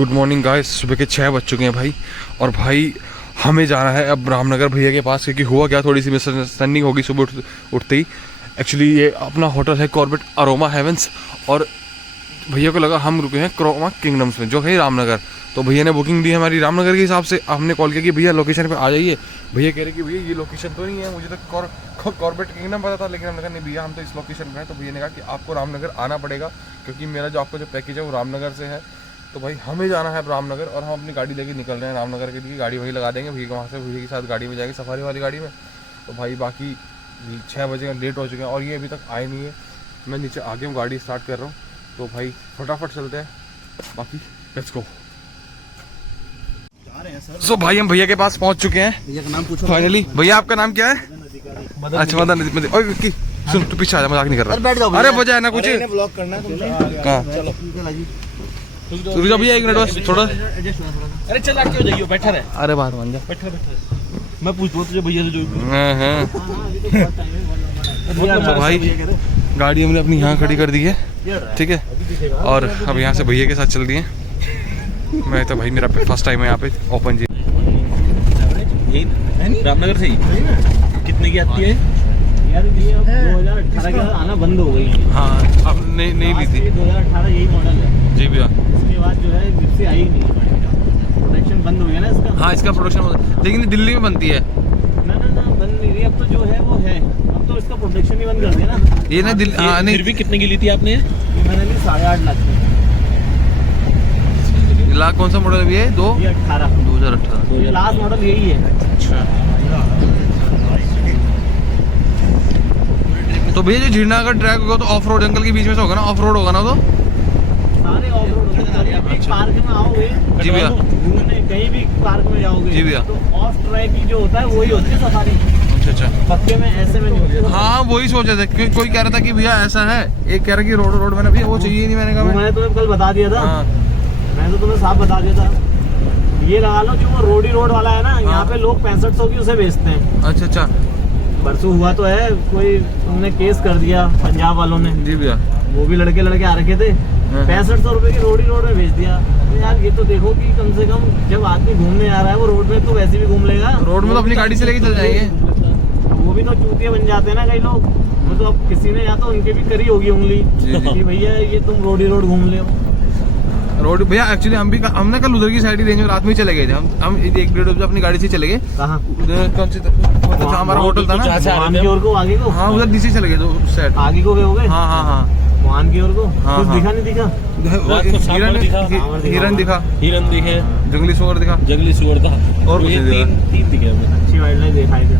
Good morning guys. सुबह के 6 बज चुके हैं भाई। और भाई हमें जाना है अब रामनगर भैया के पास, क्योंकि हुआ क्या, थोड़ी सी मिसअंडरस्टैंडिंग होगी सुबह उठते ही। एक्चुअली ये अपना होटल है कॉर्बेट अरोमा हेवंस, और भैया को लगा हम रुके हैं क्रोमा किंगडम्स में जो है रामनगर। तो भैया ने बुकिंग दी है हमारी रामनगर के हिसाब से। हमने कॉल किया कि भैया लोकेशन पे आ जाइए। भैया कह रहे कि भैया ये लोकेशन तो नहीं है, मुझे तो कॉर्बेट किंगडम पता था, लेकिन हमने कहा नहीं भैया हम तो इस लोकेशन पे हैं। तो भैया ने कहा कि आपको रामनगर आना पड़ेगा, क्योंकि मेरा जो आपका जो पैकेज है वो रामनगर से है। तो भाई हमें जाना है रामनगर, और हम अपनी गाड़ी लेके निकल रहे हैं रामनगर के लिए। गाड़ी वहीं लगा देंगे भैया, वहाँ से भैया के साथ गाड़ी में जाएंगे, सफारी वाली गाड़ी में। तो भाई बाकी 6 बजे लेट हो चुके हैं और ये अभी तक आए नहीं है। मैं नीचे आगे हूँ, गाड़ी स्टार्ट कर रहा हूँ। तो भाई फटाफट चलते हैं, बाकी लेट्स गो। सो भाई हम भैया के पास पहुंच चुके हैं भैया का नाम पूछो फाइनली। भैया आपका नाम क्या है? अच्छा मदन। ओए विक्की सुन, तू पीछे आ जा, मजाक नहीं कर रहा। अरे बजाय ना कुछ, ब्लॉक करना है तुमसे। कहाँ रुक जा भैया, एक मिनट बस थोड़ा। अरे चल आके हो जाइए, बैठा रहे। अरे बात मान जा, बैठा मैं पूछ रहा तुझे भैया से जो। तो भाई गाड़ी हमने अपनी यहाँ खड़ी कर दी है, ठीक है। और अब यहाँ से भैया के साथ चल दिए। मैं तो भाई मेरा फर्स्ट टाइम है यहाँ पे ओपन जी। रामनगर से ही कितने की आती है यार? 2018 के आना बंद हो गई। हाँ अब नहीं ली थी 2018 यही मॉडल है जी भैया। इसके बाद जो है जिप्सी आई नहीं, प्रोडक्शन बंद हो गया ना इसका। हाँ इसका प्रोडक्शन, लेकिन दिल्ली में बनती है ना बंद नहीं रही अब तो। जो है वो है, अब तो इसका प्रोडक्शन ही बंद कर दिया ना ये ना दिल्ली। हाँ नहीं, फिर भी कितने की ली थी आपने? मैंने ली 8.5 लाख की। लाख कौन सा मॉडल है ये? 2018 ये लास्ट मॉडल यही है। अच्छा तो भैया जो झीरना का ट्रैक होगा तो ऑफ रोड जंगल के बीच में से होगा ना? ऑफ रोड होगा ना? तो सारे ऑफ रोड होंगे। पार्क में आओगे जी भैया, घूमने कहीं भी पार्क में जाओगे जी भैया, तो ऑफ ट्रैक की जो होता है वही होती है सफारी। अच्छा पक्के में ऐसे में नहीं होती। हाँ वही सोच रहे थे, क्योंकि कोई कह रहा था कि भैया ऐसा है, एक कह रहा कि रोड मैंने भैया वो चाहिए नहीं। मैंने कहा मैंने तुम्हें कल बता दिया था। हाँ। मैंने तो तुम्हें साफ बता दिया था। ये लगा लो जो वो रोड वाला है ना, यहाँ पे लोग 6500 की उसे बेचते हैं। अच्छा परसों हुआ तो है, कोई उन्होंने केस कर दिया पंजाब वालों ने जी भैया। वो भी लड़के आ रखे थे, 6500 रुपए की रोड में बेच दिया। तो यार ये तो देखो कि कम से कम जब आदमी घूमने आ रहा है वो रोड में तो वैसे भी घूम लेगा। रोड में तो अपनी गाड़ी से लेके चल जाएंगे। वो भी तो चूतिया बन जाते हैं ना कई लोग। वो तो अब किसी ने या तो उनके भी करी होगी उंगली कि भैया ये तुम रोड घूम ले रोड। भैया एक्चुअली हमने कल उधर की साइड ही रेंज में रात में चले गए थे। हम 1-1.5 बजे अपनी गाड़ी से चले गए। कहाँ? कौन सी हमारा होटल था ना की ओर को, आगे को। हाँ उधर नीचे चले गए तो उस साइड आगे को गए हो गए। हाँ वहां की ओर को। हाँ, कुछ दिखा नहीं दिखा? हिरन दिखे, जंगली सुअर था और तीन दिखे। अच्छी वाइल्ड लाइफ दिखाई दे।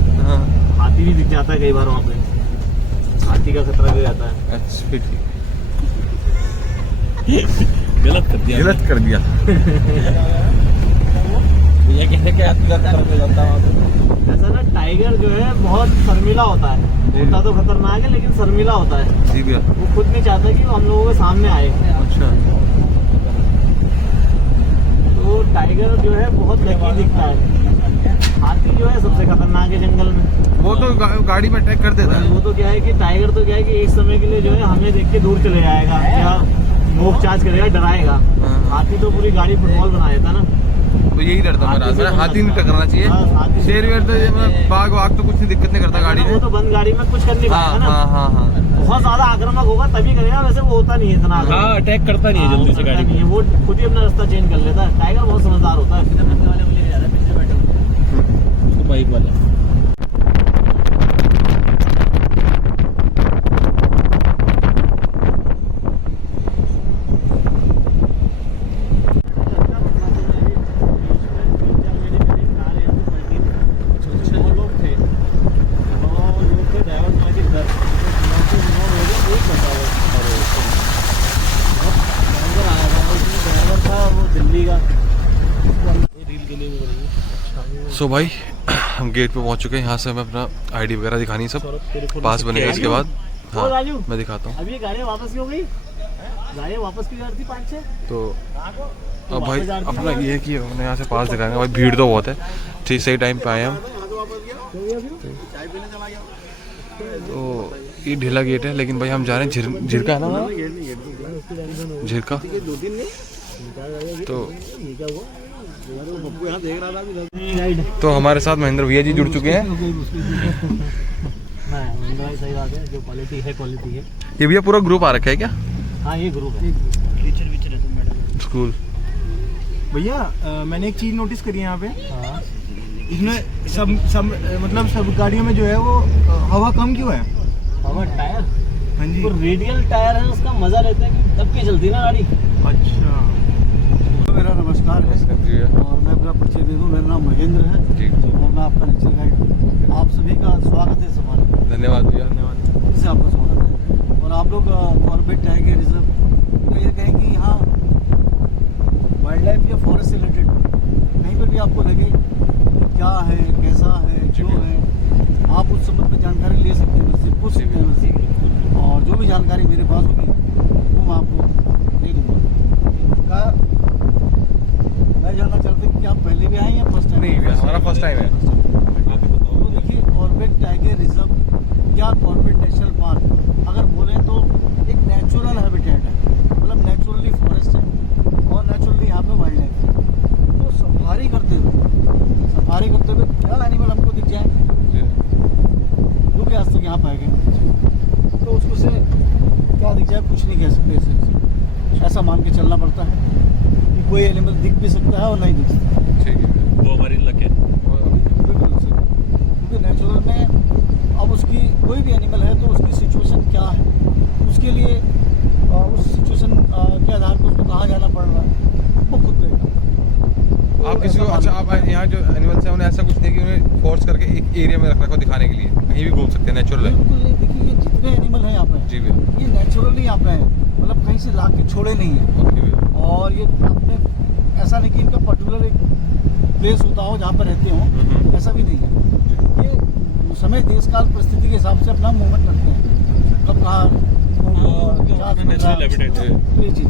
हाथी भी दिख जाता है कई बार वहाँ पे, हाथी का खतरा भी रहता है। अच्छा ठीक, गलत कर दिया ये कहते क्या हाथी का खतरा भी रहता है। ऐसा ना टाइगर जो है बहुत शर्मिला होता है तो खतरनाक है, लेकिन शर्मिला होता है जी भैया। वो खुद नहीं चाहता कि हम लोगों के सामने आए। अच्छा तो टाइगर जो है बहुत लकी दिखता है। हाथी जो है सबसे खतरनाक है जंगल में। वो तो गाड़ी में अटैक कर देता है। वो तो क्या है कि टाइगर तो क्या है कि एक समय के लिए जो है हमें देख के दूर चले जाएगा या नोक चार्ज करेगा, डराएगा। हाथी तो पूरी गाड़ी फुटबॉल बना देता ना। तो यही डरता मेरा, हाथी नहीं टकराना चाहिए। शेर वेर तो बाघ तो कुछ नहीं, दिक्कत नहीं करता गाड़ी में। वो तो बंद गाड़ी में कुछ कर नहीं पाएगा ना। हाँ बहुत ज्यादा आक्रामक होगा तभी करेगा, वैसे वो होता नहीं है इतना। हाँ अटैक करता नहीं है जल्दी से गाड़ी में, वो खुद ही अपना रास्ता चेंज कर लेता है। टाइगर बहुत समझदार होता है। बाइक वाला सो भाई हम गेट पे पहुंच चुके हैं। यहाँ से हमें अपना आईडी वगैरह दिखानी, सब पास बनेगा इसके बाद। हाँ मैं दिखाता हूँ। अभी गाड़ी वापस क्यों गई? गाड़ी वापस की थी 5-6। तो अब भाई अपना ये है कि हमने यहाँ से पास दिखाएंगे। भाई भीड़ तो बहुत है, ठीक सही टाइम पे आए हम। तो ये ढीला गेट है, लेकिन भाई हम जा रहे हैं झिरका है ना, झिरका तो ये क्या हुआ? पप्पू यहाँ देख रहा था अभी। तो हमारे साथ महेंद्र भैया जी जुड़ चुके हैं। भाई सही बात है, जो क्वालिटी है क्वालिटी है। ये भैया पूरा ग्रुप आ रखा है क्या? हाँ ये ग्रुप है। टीचर विचर है मैडम स्कूल। भैया मैंने एक चीज़ नोटिस करी है यहाँ पे। हाँ इसमें सब मतलब सब गाड़ियों में जो है वो हवा कम क्यों है? हवा टायर, हाँ जी। वो रेडियल टायर है, उसका मजा लेते हैं कि दब के चलती है ना गाड़ी। अच्छा। तो मेरा नमस्कार है और मैं अपना परिचय दे दूं। मेरा नाम महेंद्र है जी और मैं आपका नेचर गाइड हूं। आप सभी का स्वागत है सफारी। धन्यवाद भैया। धन्यवाद। इससे आपका स्वागत है। और आप लोग कॉर्बेट टाइगर रिजर्व तो ये कहें कि यहाँ वाइल्ड लाइफ या फॉरेस्ट से रिलेटेड कहीं पर भी आपको लगे कि क्या है, कैसा है, जी क्यों है, आप उस संबंध में जानकारी ले सकते हैं मुझसे, पूछ सकते हैं मुझसे। और जो भी जानकारी मेरे पास होगी वो मैं आपको दे दूँगा। मैं जानना चाहता हूँ कि आप पहले भी आए हैं या फर्स्ट टाइम? नहीं भैया, हमारा फर्स्ट टाइम है। तो देखिए, कॉर्बेट टाइगर रिजर्व या कॉर्बेट नेशनल पार्क अगर बोलें तो एक नेचुरल हैबिटेट है, मतलब नेचुरली फॉरेस्ट है और नेचुरली यहाँ पे वाइल्ड लाइफ है। तो सफारी करते हुए क्या एनिमल हमको दिख जाए जो भी आज तक यहाँ पाए गए, तो उसको से क्या दिख जाए कुछ नहीं कह सकते ऐसे। ऐसा मान के चलना पड़ता है कि कोई एनिमल दिख भी सकता है और नहीं दिख सकता। ठीक है। वो हमारी लक है। बिल्कुल सही। क्योंकि नेचुरल में अब उसकी कोई भी एनिमल है तो उसकी सिचुएशन क्या है, उसके लिए उस सिचुएशन के आधार पर उसको कहाँ जाना पड़ रहा है वो खुद तय करता है। आप किसी को अच्छा आप यहाँ जो एनिमल्स हैं उन्हें ऐसा कुछ नहीं कि उन्हें फोर्स करके एक एरिया में रख रखा दिखाने के लिए, कहीं भी घूम सकते हैं, नेचुरल है। बिल्कुल नहीं। देखिए ये जितने एनिमल हैं यहाँ पे जी भैया। ये नेचुरली यहाँ पे हैं, मतलब कहीं से ला के छोड़े नहीं हैं। ओके भैया। और ये अपने ऐसा नहीं कि इनका पर्टिकुलर एक प्लेस होता हो जहाँ पर रहते हों, ऐसा भी नहीं है। ये समय देश काल परिस्थिति के हिसाब से अपना मूवमेंट करते हैं, कब कहाँ तो ये चीज़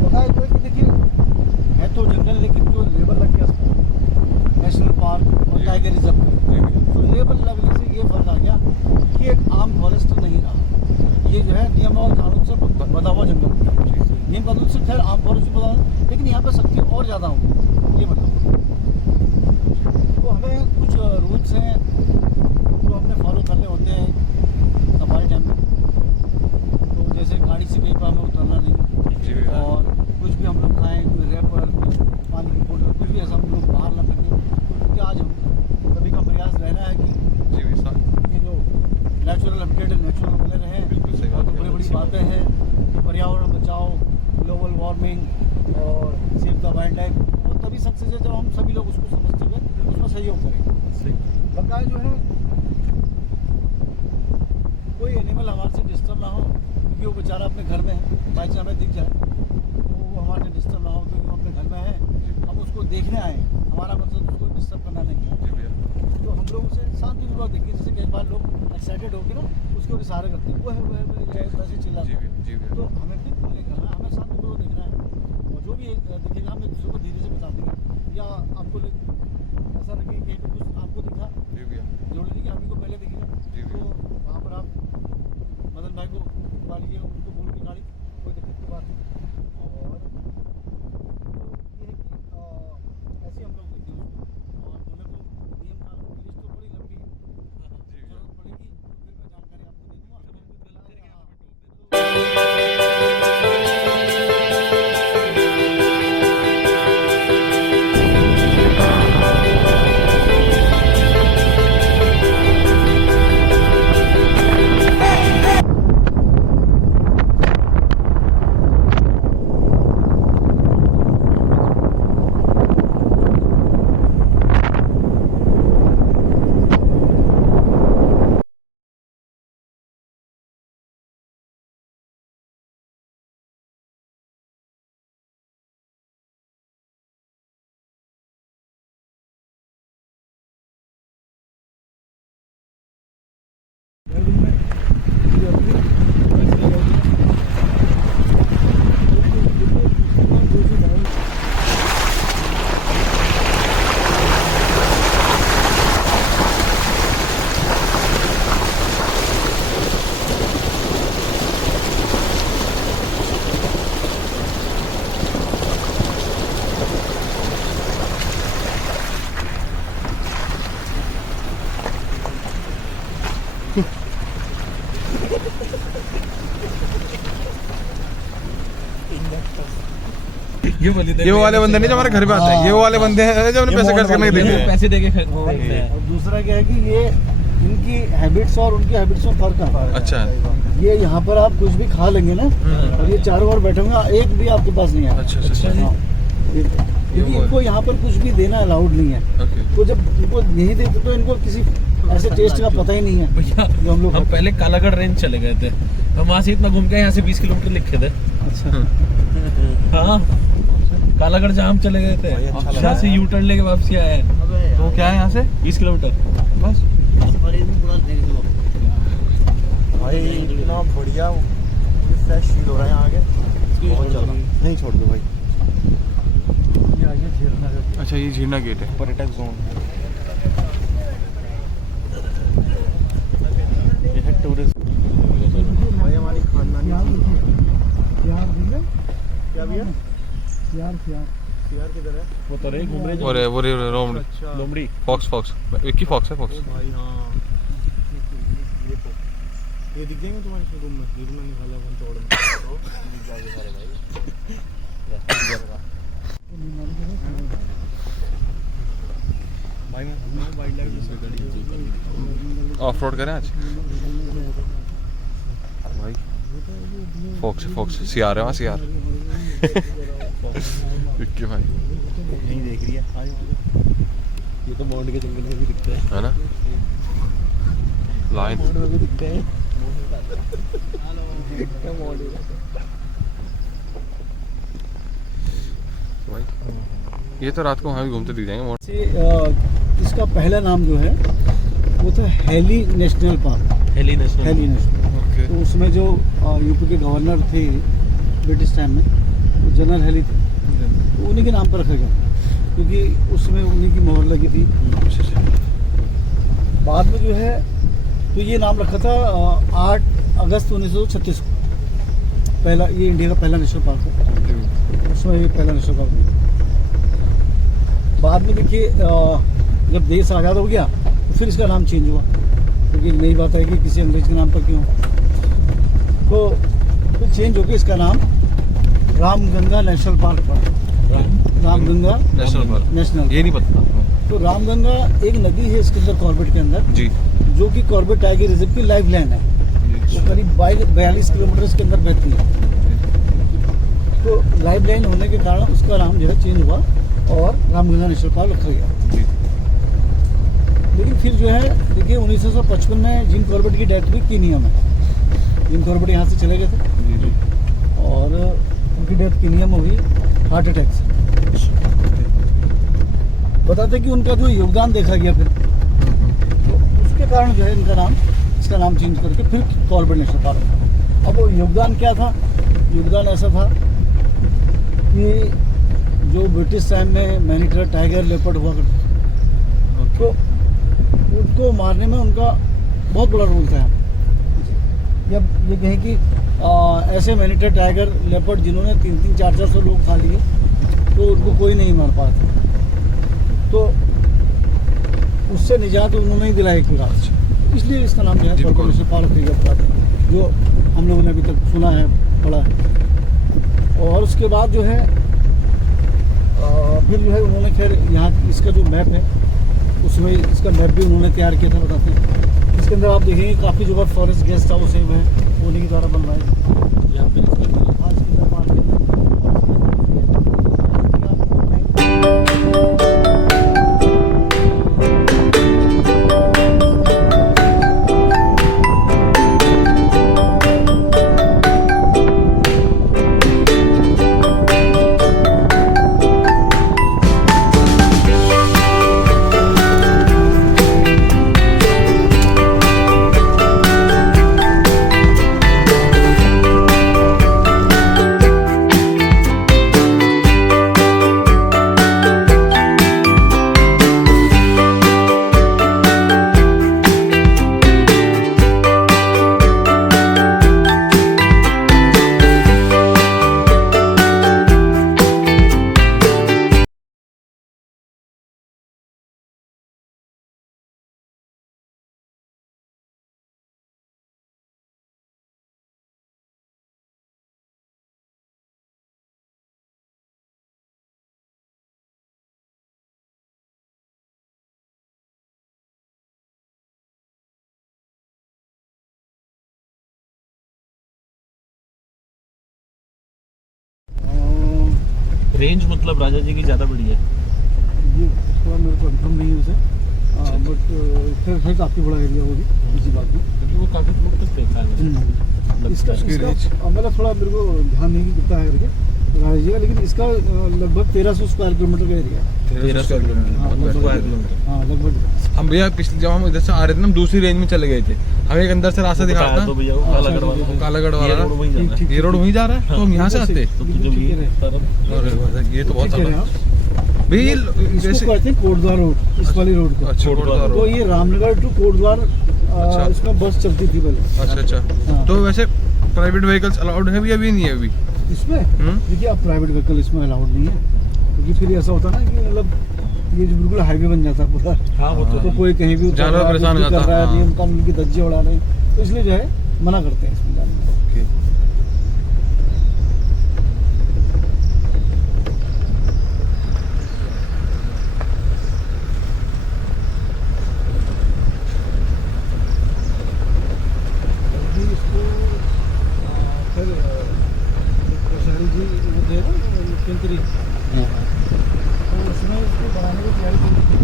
बताया जो है कि देखिए है तो जंगल, लेकिन जो लेबर लग गया नेशनल पार्क और टाइगर रिजर्व तो लेबर लगने से ये फर्क आ गया कि एक आम फॉरेस्ट नहीं रहा, ये जो है नियम और कानून से बंधा हुआ जंगल। नियम कानून से खैर आम फॉरेस्ट भी बंधा है, लेकिन यहाँ पे सख्ती और ज़्यादा होगी, ये मतलब। तो हमें कुछ रूल्स हैं जो हमें फॉलो करने होते हैं सफारी टाइम में। तो जैसे गाड़ी से कहीं पर हमें उतरना नहीं, और कुछ भी हम लोग खाएँ, कोई रैपर, पानी की बोतल, कुछ भी ऐसा हम लोग बाहर ना फेंकें, क्योंकि आज हम सभी का प्रयास रहना है कि ये जो नेचुरल हैबिटेट है नेचुरल बने रहें। बिल्कुल सही और बात तो है। बड़ी बड़ी बातें हैं कि पर्यावरण बचाओ, ग्लोबल वार्मिंग और सेव द वाइल्ड लाइफ, वो तभी सक्सेस है जब हम सभी लोग उसको समझते हुए उसमें सहयोग करें। बकाया जो है कोई एनिमल हमारे से डिस्टर्ब ना हो, क्योंकि वो बेचारा अपने घर में है, बाई चांस हमें दिख जाए तो वो हमारे से डिस्टर्ब ना हो, क्योंकि वो अपने घर में है, हम उसको देखने आए, हमारा मतलब उसको डिस्टर्ब करना नहीं है। तो हम लोग उसे शांतिपूर्वक देखिए, जैसे कई बार लोग एक्साइटेड होकर ना उसके और इशारे करते हैं, वो है वैसे चिल्लाते हैं, तो हमें बिल्कुल नहीं करना, हमें शांतिपूर्वक देखना है। और जो भी दिखेगा हम एक दूसरे को धीरे से बता देंगे, या आपको ऐसा लगे कि कहीं पर कुछ आपको दिखा जरूरी नहीं कि हम ही को पहले दिखेगा, तो वहाँ पर आप मदन भाई को बुला लीजिए, उनको बोल के गाड़ी, कोई दिक्कत की बात नहीं। और तो ये है कि ऐसे हम लोग देखते हैं उसको, और बोले तो नियम कानून की लिस्ट तो बड़ी लंबी है, जरूरत पड़ेगी तो फिर मैं जानकारी आपको दे दूँगा। तो ये वो वाले बंदे नहीं जो हमारे घर पे आते हैं, ये वो वाले बंदे हैं जो अपने पैसे खर्च करने के देते पैसे देके और दूसरा क्या है कि ये इनकी हैबिट्स और उनकी हैबिट्स में फर्क है। अच्छा ये यहाँ पर आप कुछ भी खा लेंगे ना और ये चारों ओर बैठे होंगे, एक भी आपके पास नहीं है। अच्छा अच्छा हाँ। क्योंकि इनको यहाँ पर कुछ भी देना अलाउड नहीं है। ओके तो जब इनको नहीं देते तो इनको किसी ऐसे टेस्ट का पता ही नहीं है भैया जो हम लोग हम पहले कालागढ़ रेंज चले गए थे, हम वहाँ से इतना घूम के यहाँ से 20 किलोमीटर लिखे थे। अच्छा हाँ कालागढ़ जहाँ हम चले गए थे, यहाँ से यू टर्न लेके वापसी आए हैं। तो क्या है यहाँ से 20 किलोमीटर बस। भाई इतना बढ़िया फ्रेश फील हो रहा है यहाँ आगे, बहुत ज़्यादा। नहीं छोड़ दो भाई। ये आगे झीलना है। अच्छा ये झीरना गेट है। पर्यटक जोन ये है टूरिस्ट। भाई हमारी खानदानी क्या भैया यार किधर है? वो तो रही घूम रहे और वो लोमड़ी अच्छा लोमड़ी। फॉक्स विक्की फॉक्स है फॉक्स। भाई हाँ ये दिख जाएंगे तुम्हारे रूम में, रूम में निकाला अपन तोड़ में दिख जाएंगे सारे भाई मैं वाइल्ड लाइफ ऑफ रोड करें आज भाई। फॉक्स सीआर है वहाँ सीआर विक्की भाई यहीं देख रही है। ये तो माउंट के जंगल में भी दिखते हैं, है ना लाइन। में भी दिखते हैं। भाई ये तो रात को वहाँ भी घूमते दिख जाएंगे। इसका पहला नाम जो है वो था heli national park. Heli national. Heli national. Okay तो उसमें जो यूपी के गवर्नर थे ब्रिटिश टाइम में, वो जनरल हेली थे, तो उन्हीं के नाम पर रखा गया क्योंकि उसमें उन्हीं की मोहर लगी थी। बाद में जो है तो ये नाम रखा था 8 अगस्त 1936 को। पहला ये इंडिया का पहला नेशनल पार्क है, उसमें ये पहला नेशनल पार्क है। बाद में देखिए जब देश आज़ाद हो गया तो फिर इसका नाम चेंज हुआ क्योंकि एक नई बात है कि किसी अंग्रेज के नाम पर क्यों, तो फिर चेंज होकर इसका नाम रामगंगा नेशनल पार्क पड़ा। रामगंगा नेशनल ये नहीं पता। तो रामगंगा एक नदी है इसके अंदर कॉर्बेट के अंदर, जी जो कि कॉर्बेट टाइगर रिजर्व की लाइफ लाइन है। वो करीब 42 किलोमीटर इसके अंदर बहती है। तो लाइफ लाइन होने के कारण उसका नाम जो है चेंज हुआ और रामगंगा नेशनल पार्क रखा गया। लेकिन फिर जो है देखिए 1955 में जिम कॉर्बेट की डेथ हुई कीनिया में। जिम कॉर्बेट यहाँ से चले गए थे और उनकी डेथ कीनिया में हुई हार्ट अटैक से। बताते कि उनका जो योगदान देखा गया फिर, तो उसके कारण जो है इसका नाम चेंज करके फिर कॉर्बेट नेशनल पार्क। अब वो योगदान क्या था? योगदान ऐसा था कि जो ब्रिटिश टाइम में मैनीटर टाइगर लेपर्ड हुआ करते, तो उनको मारने में उनका बहुत बड़ा रोल था। या ये कहें कि ऐसे मैनीटर टाइगर लेपर्ड जिन्होंने 300-400 लोग खा लिए, तो उनको कोई नहीं मार पाया था। तो उससे निजात उन्होंने ही दिलाई एक रात, इसलिए इसका नाम जो है कॉर्बेट नेशनल पार्क रखा गया, जो हम लोगों ने अभी तक सुना है, पढ़ा है। और उसके बाद जो है फिर जो है उन्होंने खैर यहाँ इसका जो मैप है उसमें इसका मैप भी उन्होंने तैयार किया था। बताते हैं इसके अंदर आप देखेंगे काफ़ी जगह फॉरेस्ट गेस्ट हाउस है, वो उन्हीं के द्वारा बनवाए यहाँ पे। रेंज मतलब राजा जी की ज़्यादा बड़ी है। ये थोड़ा मेरे को कंफर्म नहीं है उसे, बट फिर काफ़ी बड़ा एरिया होगी इसी बात में। क्योंकि वो काफ़ी दूर तक देखा है। इसका मतलब थोड़ा मेरे को ध्यान नहीं कितना है करके राजा जी का, लेकिन इसका लगभग 1300 स्क्वायर किलोमीटर का एरिया है। 1300 हाँ, किलोमीटर। लगभग हाँ लगभग। हम भैया पिछले जब हम इधर से आ रहे थे ना, हम दूसरी रेंज में चले गए थे, हमें एक अंदर से रास्ता दिखा था तो भैया वो कालागढ़ वाला, कालागढ़ ये वाला, रोड वहीं जाना है। ये रोड वहीं जा रहा है, तो हम यहाँ से आते। तो तुझे भी तरफ अरे वाह, ये तो बहुत ठीक है अच्छा आप। भैया इसको कहते हैं कोटद्वार रोड, इस वाली रोड को। अच्छा कोटद्वार तो रोड। ये रामनगर टू कोटद्वार अच्छा। इसमें बस चलती थी पहले। अच्छा अच्छा, हाँ। तो वैसे प्राइवेट व्हीकल्स अलाउड है भी अभी नहीं है अभी? इसमें देखिए आप प्राइवेट व्हीकल इसमें अलाउड नहीं है, क्योंकि फिर ऐसा होता है ना कि मतलब ये जो बिल्कुल हाईवे बन जाता है पूरा। हाँ वो तो कोई कहीं भी उतर जानवर रहा है, परेशान हो कुछ भी जाता कर रहा है, है, हाँ। नियम कानून की धज्जियां उड़ा रहे हैं, तो इसलिए जो है मना करते हैं इसमें जाने में। अभी इसको फिर कोश्यारी जी वो थे ना मुख्यमंत्री, तो उसमें इसको बनाने की तैयारी की थी।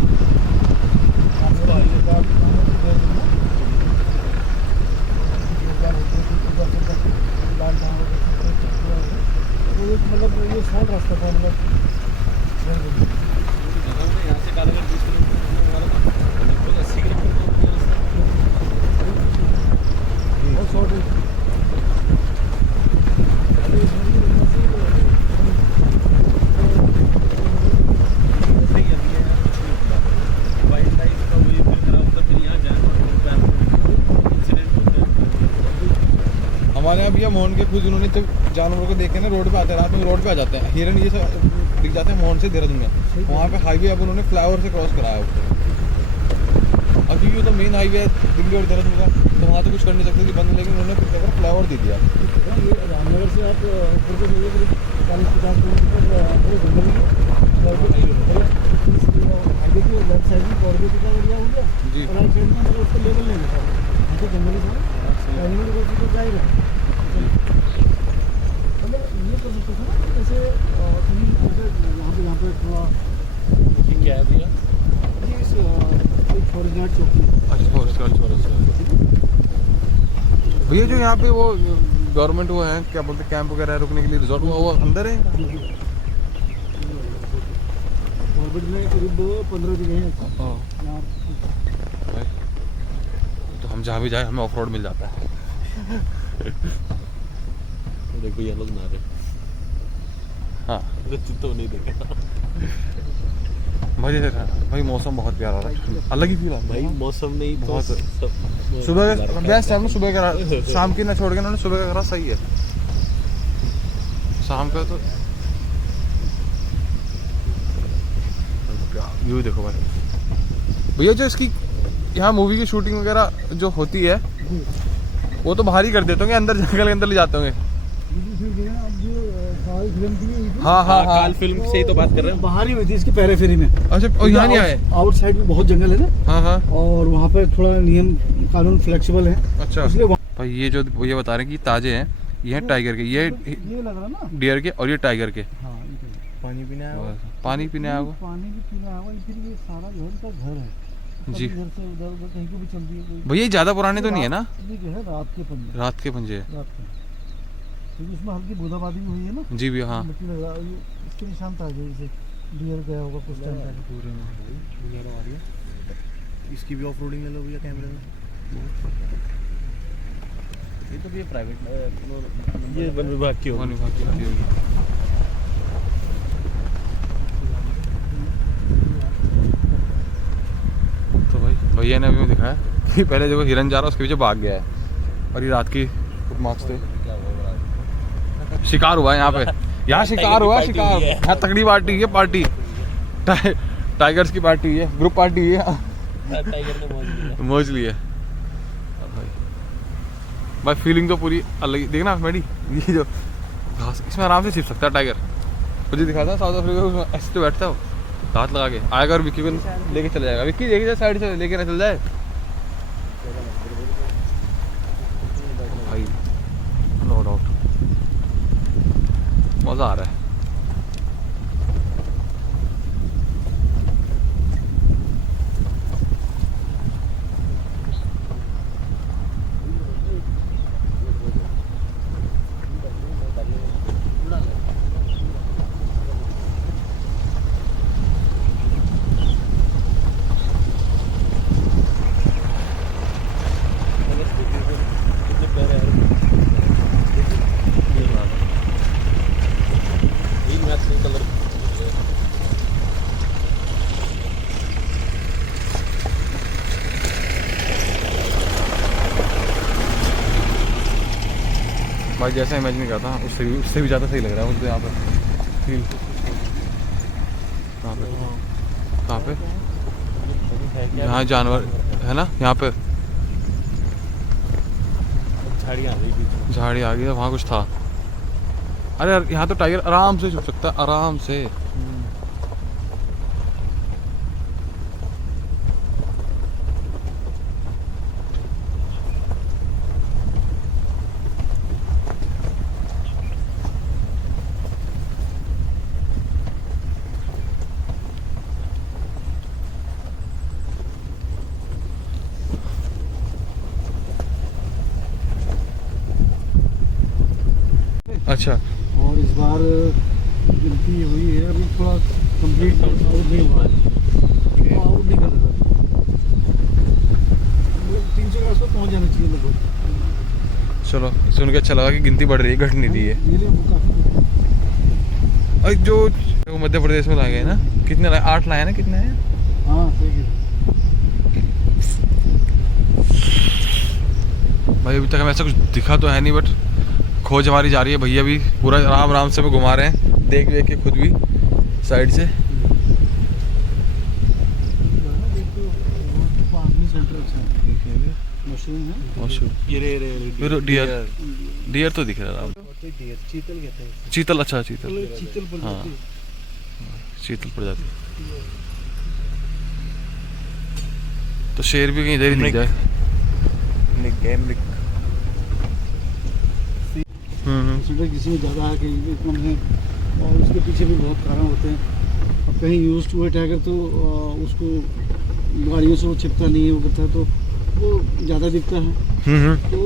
मतलब ये शॉर्ट रास्ता था, मतलब यहाँ से कालागढ़ 20 किलोमीटर हमारा था, लगभग 80 किलोमीटर का रास्ता। बहुत शॉर्ट है। अभी इसमें भी देखना चाहिए तो सही है, अभी यहाँ कुछ नहीं होता। वाइल्ड लाइफ का भी फिर खराब होता, फिर यहाँ जानवर इंसिडेंट होते हैं। हमारे यहाँ भैया मोहन के खुद उन्होंने जब जानवरों को देखे ना, रोड पे आते हैं, रात में रोड पे आ जाते हैं, हिरन ये सब दिख जाते हैं मोहन से देहरादून में। वहाँ पे हाईवे अब उन्होंने फ्लाईओवर से क्रॉस कराया उसको। अब क्योंकि वो तो मेन हाईवे है दिल्ली और देहरादून का, तो वहाँ तो कुछ कर नहीं सकते थे बंद, लेकिन उन्होंने फिर क्या फ्लाईओवर दे दिया। ये रामनगर से आप ऊपर को जाइए करीब 40-50 किलोमीटर पूरे जंगल में हाईवे की लेफ्ट साइड में कॉर्बेट का एरिया हो गया जी। और राइट साइड में मतलब उसका लेवल नहीं है, यहाँ तो जंगल ही था, एनिमल रोड तो जाएगा। मतलब ये कर सकते थे ना जैसे कहीं यहाँ पे थोड़ा ये क्या है भैया? ये इस एक फॉरेस्ट गार्ड चौकी है। अच्छा फॉरेस्ट गार्ड भैया, जो यहाँ पे वो गवर्नमेंट वो है क्या बोलते हैं कैंप वगैरह है रुकने के लिए, रिजॉर्ट वो अंदर है? कॉर्बेट में करीब 15 जगह हैं यहाँ। तो हम जहाँ भी जाए हमें ऑफ रोड मिल जाता है। देखो ये लोग ना रहे, हाँ तो नहीं देखा मजे से था भाई, मौसम बहुत प्यारा रहा, अलग ही फील आता भाई। मौसम नहीं तो बहुत। सब सुबह बेस्ट टाइम सुबह का, शाम की ना छोड़ के ना सुबह का करा सही है, शाम का तो व्यू देखो भाई। भैया जो इसकी यहाँ मूवी की शूटिंग वगैरह जो होती है वो तो बाहर ही कर देते होंगे, अंदर जंगल के अंदर ले जाते होंगे। हाँ हाँ हाँ, काल फिल्म से ही तो बात कर रहे हैं। बाहर ही हुई थी इसकी पहरे फेरी में। अच्छा और यहाँ नहीं आए? आउटसाइड में बहुत जंगल है ना, हाँ हाँ और वहाँ पे थोड़ा नियम कानून फ्लेक्सिबल है, अच्छा। इसलिए भाई ये जो ये बता रहे हैं कि ताजे हैं, ये हैं टाइगर के, ये ये लग रहा ना। डियर के और ये टाइगर के। हाँ ये तो है। पानी पीने आया हुआ? पानी पीने आया होगा पानी भी पीना आया हुआ, फिर ये सारा जो है इनका घर है, जी। कभी इधर से उधर उधर कहीं को भी चल रही है कोई। भैया ये ज्यादा पुराने तो नहीं है ना? ये जो है रात के पंजे, रात के पंजे है। रात के, क्योंकि इसमें हल्की बूंदाबांदी भी हुई है ना, जी भैया हाँ। मिट्टी लगा, ये इसके निशान था जो जैसे डियर गया होगा कुछ टाइम पहले। इसकी भी ऑफ रोडिंग ले लो भैया कैमरे में। ये तो भी प्राइवेट, ये वन विभाग की वन होगी। विभाग की होती होगी। तो भाई भैया ने अभी दिखाया कि पहले जो हिरन जा रहा है उसके पीछे भाग गया है, और ये रात की मार्क्स थे, शिकार हुआ है यहाँ पे, यहाँ शिकार हुआ है, शिकार यहाँ तगड़ी पार्टी है, पार्टी टाइगर्स की पार्टी है, ग्रुप पार्टी है, टाइगर ने मौज लिया। मौज ली है भाई। फीलिंग तो पूरी अलग ही, देखना मेडी ये जो घास, इसमें आराम से छिप सकता है टाइगर। मुझे दिखाता है साउथ अफ्रीका में ऐसे तो बैठता है वो, हाथ लगा के आएगा और विक्की को लेके चले जाएगा। विक्की लेके जाए साइड से, लेके ना चल जाए भाई, नो डाउट मज़ा आ रहा है। भाई जैसा इमेजिन नहीं करता उससे भी ज़्यादा सही लग रहा है मुझे यहाँ पर फील। कहाँ पे यहाँ जानवर है ना, यहाँ पे झाड़ी आ गई बीच में। झाड़ी आ गई है, वहाँ कुछ था। अरे यार यहाँ तो टाइगर आराम से छुप सकता है, आराम से। अच्छा और इस बार गिनती हुई है, अभी थोड़ा कंप्लीट आउट नहीं हुआ है, आउट नहीं कर रहा, 300 के आसपास पहुँच जाना चाहिए लोगों। चलो सुन के अच्छा लगा कि गिनती बढ़ रही है, घट नहीं रही है। ये लिए वो काफ़ी और जो वो मध्य प्रदेश में लाए गए ना, कितने लाए? 8 लाए ना, कितने हैं? हाँ सही है। भाई अभी तक हमें ऐसा कुछ दिखा तो है नहीं, बट खोज हमारी जा रही है। भैया भी पूरा आराम आराम से घुमा रहे हैं, देख देख के खुद भी साइड से। फिर डियर तो दिख रहा है। चीतल कहते हैं। चीतल, अच्छा चीतल, चीतल हाँ चीतल प्रजाति। तो शेर भी कहीं इधर ही दिख जाए। कंसिडर किसी में ज़्यादा है, कहीं भी कम है, और उसके पीछे भी बहुत कारण होते हैं। अब कहीं यूज टू है टाइगर तो उसको गाड़ियों से वो छिपता नहीं है, वो करता है तो वो ज़्यादा दिखता है। तो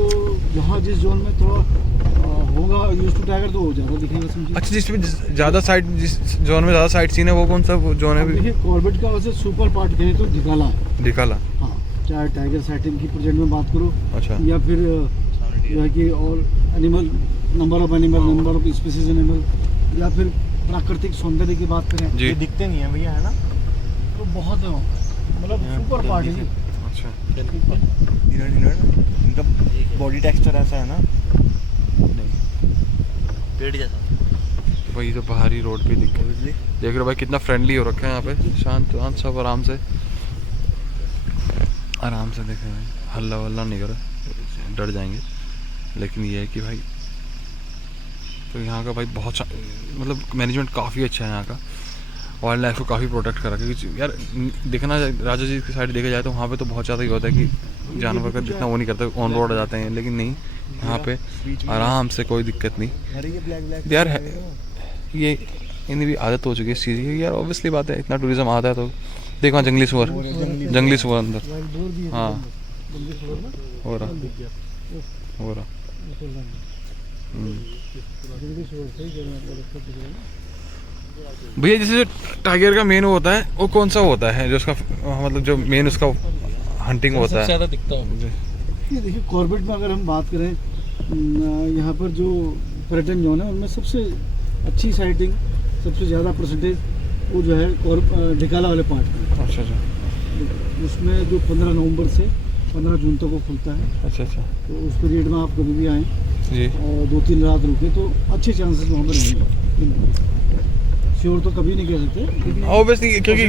जहाँ जिस जोन में थोड़ा होगा यूज टू टाइगर तो वो ज़्यादा दिखेगा, समझिए। अच्छा, जिसमें ज़्यादा साइड, जिस जोन में ज़्यादा साइड सीन है वो कौन सा जोन है? देखिए कॉर्बेट का वैसे सुपर पार्ट कहें तो ढिकाला है। ढिकाला, हाँ, चाहे टाइगर साइटिंग की प्रेजेंट में बात करो, अच्छा, या फिर जो है कि और animal, number of animal, number of species animal, या फिर प्राकृतिक सौंदर्य की बात करें जी। ये दिखते नहीं है भैया, है ना? तो बहुत है वो, मतलब सुपर पार्ट है। अच्छा, इनका बॉडी टेक्सचर ऐसा है ना, नहीं पेड़ जैसा। तो भाई तो बाहरी रोड पे देख रहे हो भाई, कितना फ्रेंडली हो रखा है यहाँ पे, शांत शांत सब आराम से देख रहे हैं। हल्ला वल्ला नहीं कर, डर जाएंगे। लेकिन ये है कि भाई तो यहाँ का भाई बहुत मतलब मैनेजमेंट काफ़ी अच्छा है यहाँ का। वाइल्ड लाइफ को काफ़ी प्रोटेक्ट करा, क्योंकि यार देखना राजा जी की साइड देखा जाए तो वहाँ पे तो बहुत ज़्यादा ही होता है कि जानवर का जितना वो नहीं करते, ऑन रोड आ जाते हैं। लेकिन नहीं, यहाँ पे आराम से कोई दिक्कत नहीं। यार ये इन्हें भी आदत हो चुकी है इस चीज़ की यार, ऑब्वियसली बात है, इतना टूरिज्म आता है तो देखो हाँ, जंगली सुअर अंदर, हाँ हो रहा। भैया जैसे टाइगर का मेन होता है वो कौन सा होता है, जो उसका मतलब जो मेन उसका हंटिंग होता है? ज़्यादा दिखता है मुझे। ये देखिए कॉर्बेट में अगर हम बात करें, यहाँ पर जो पर्यटन जोन है उनमें सबसे अच्छी साइटिंग, सबसे ज़्यादा परसेंटेज वो जो है ढिकाला वाले पार्ट में। अच्छा, उसमें जो 15 नवंबर से 15 जून तक वो खुलता है। अच्छा, तो उस पीरियड में आप कभी भी आएँ जी, और 2-3 रात रुके तो अच्छे चांसेस वहाँ पर रहेंगे। श्योर तो कभी नहीं कह सकते, लेकिन ऑब्वियसली, क्योंकि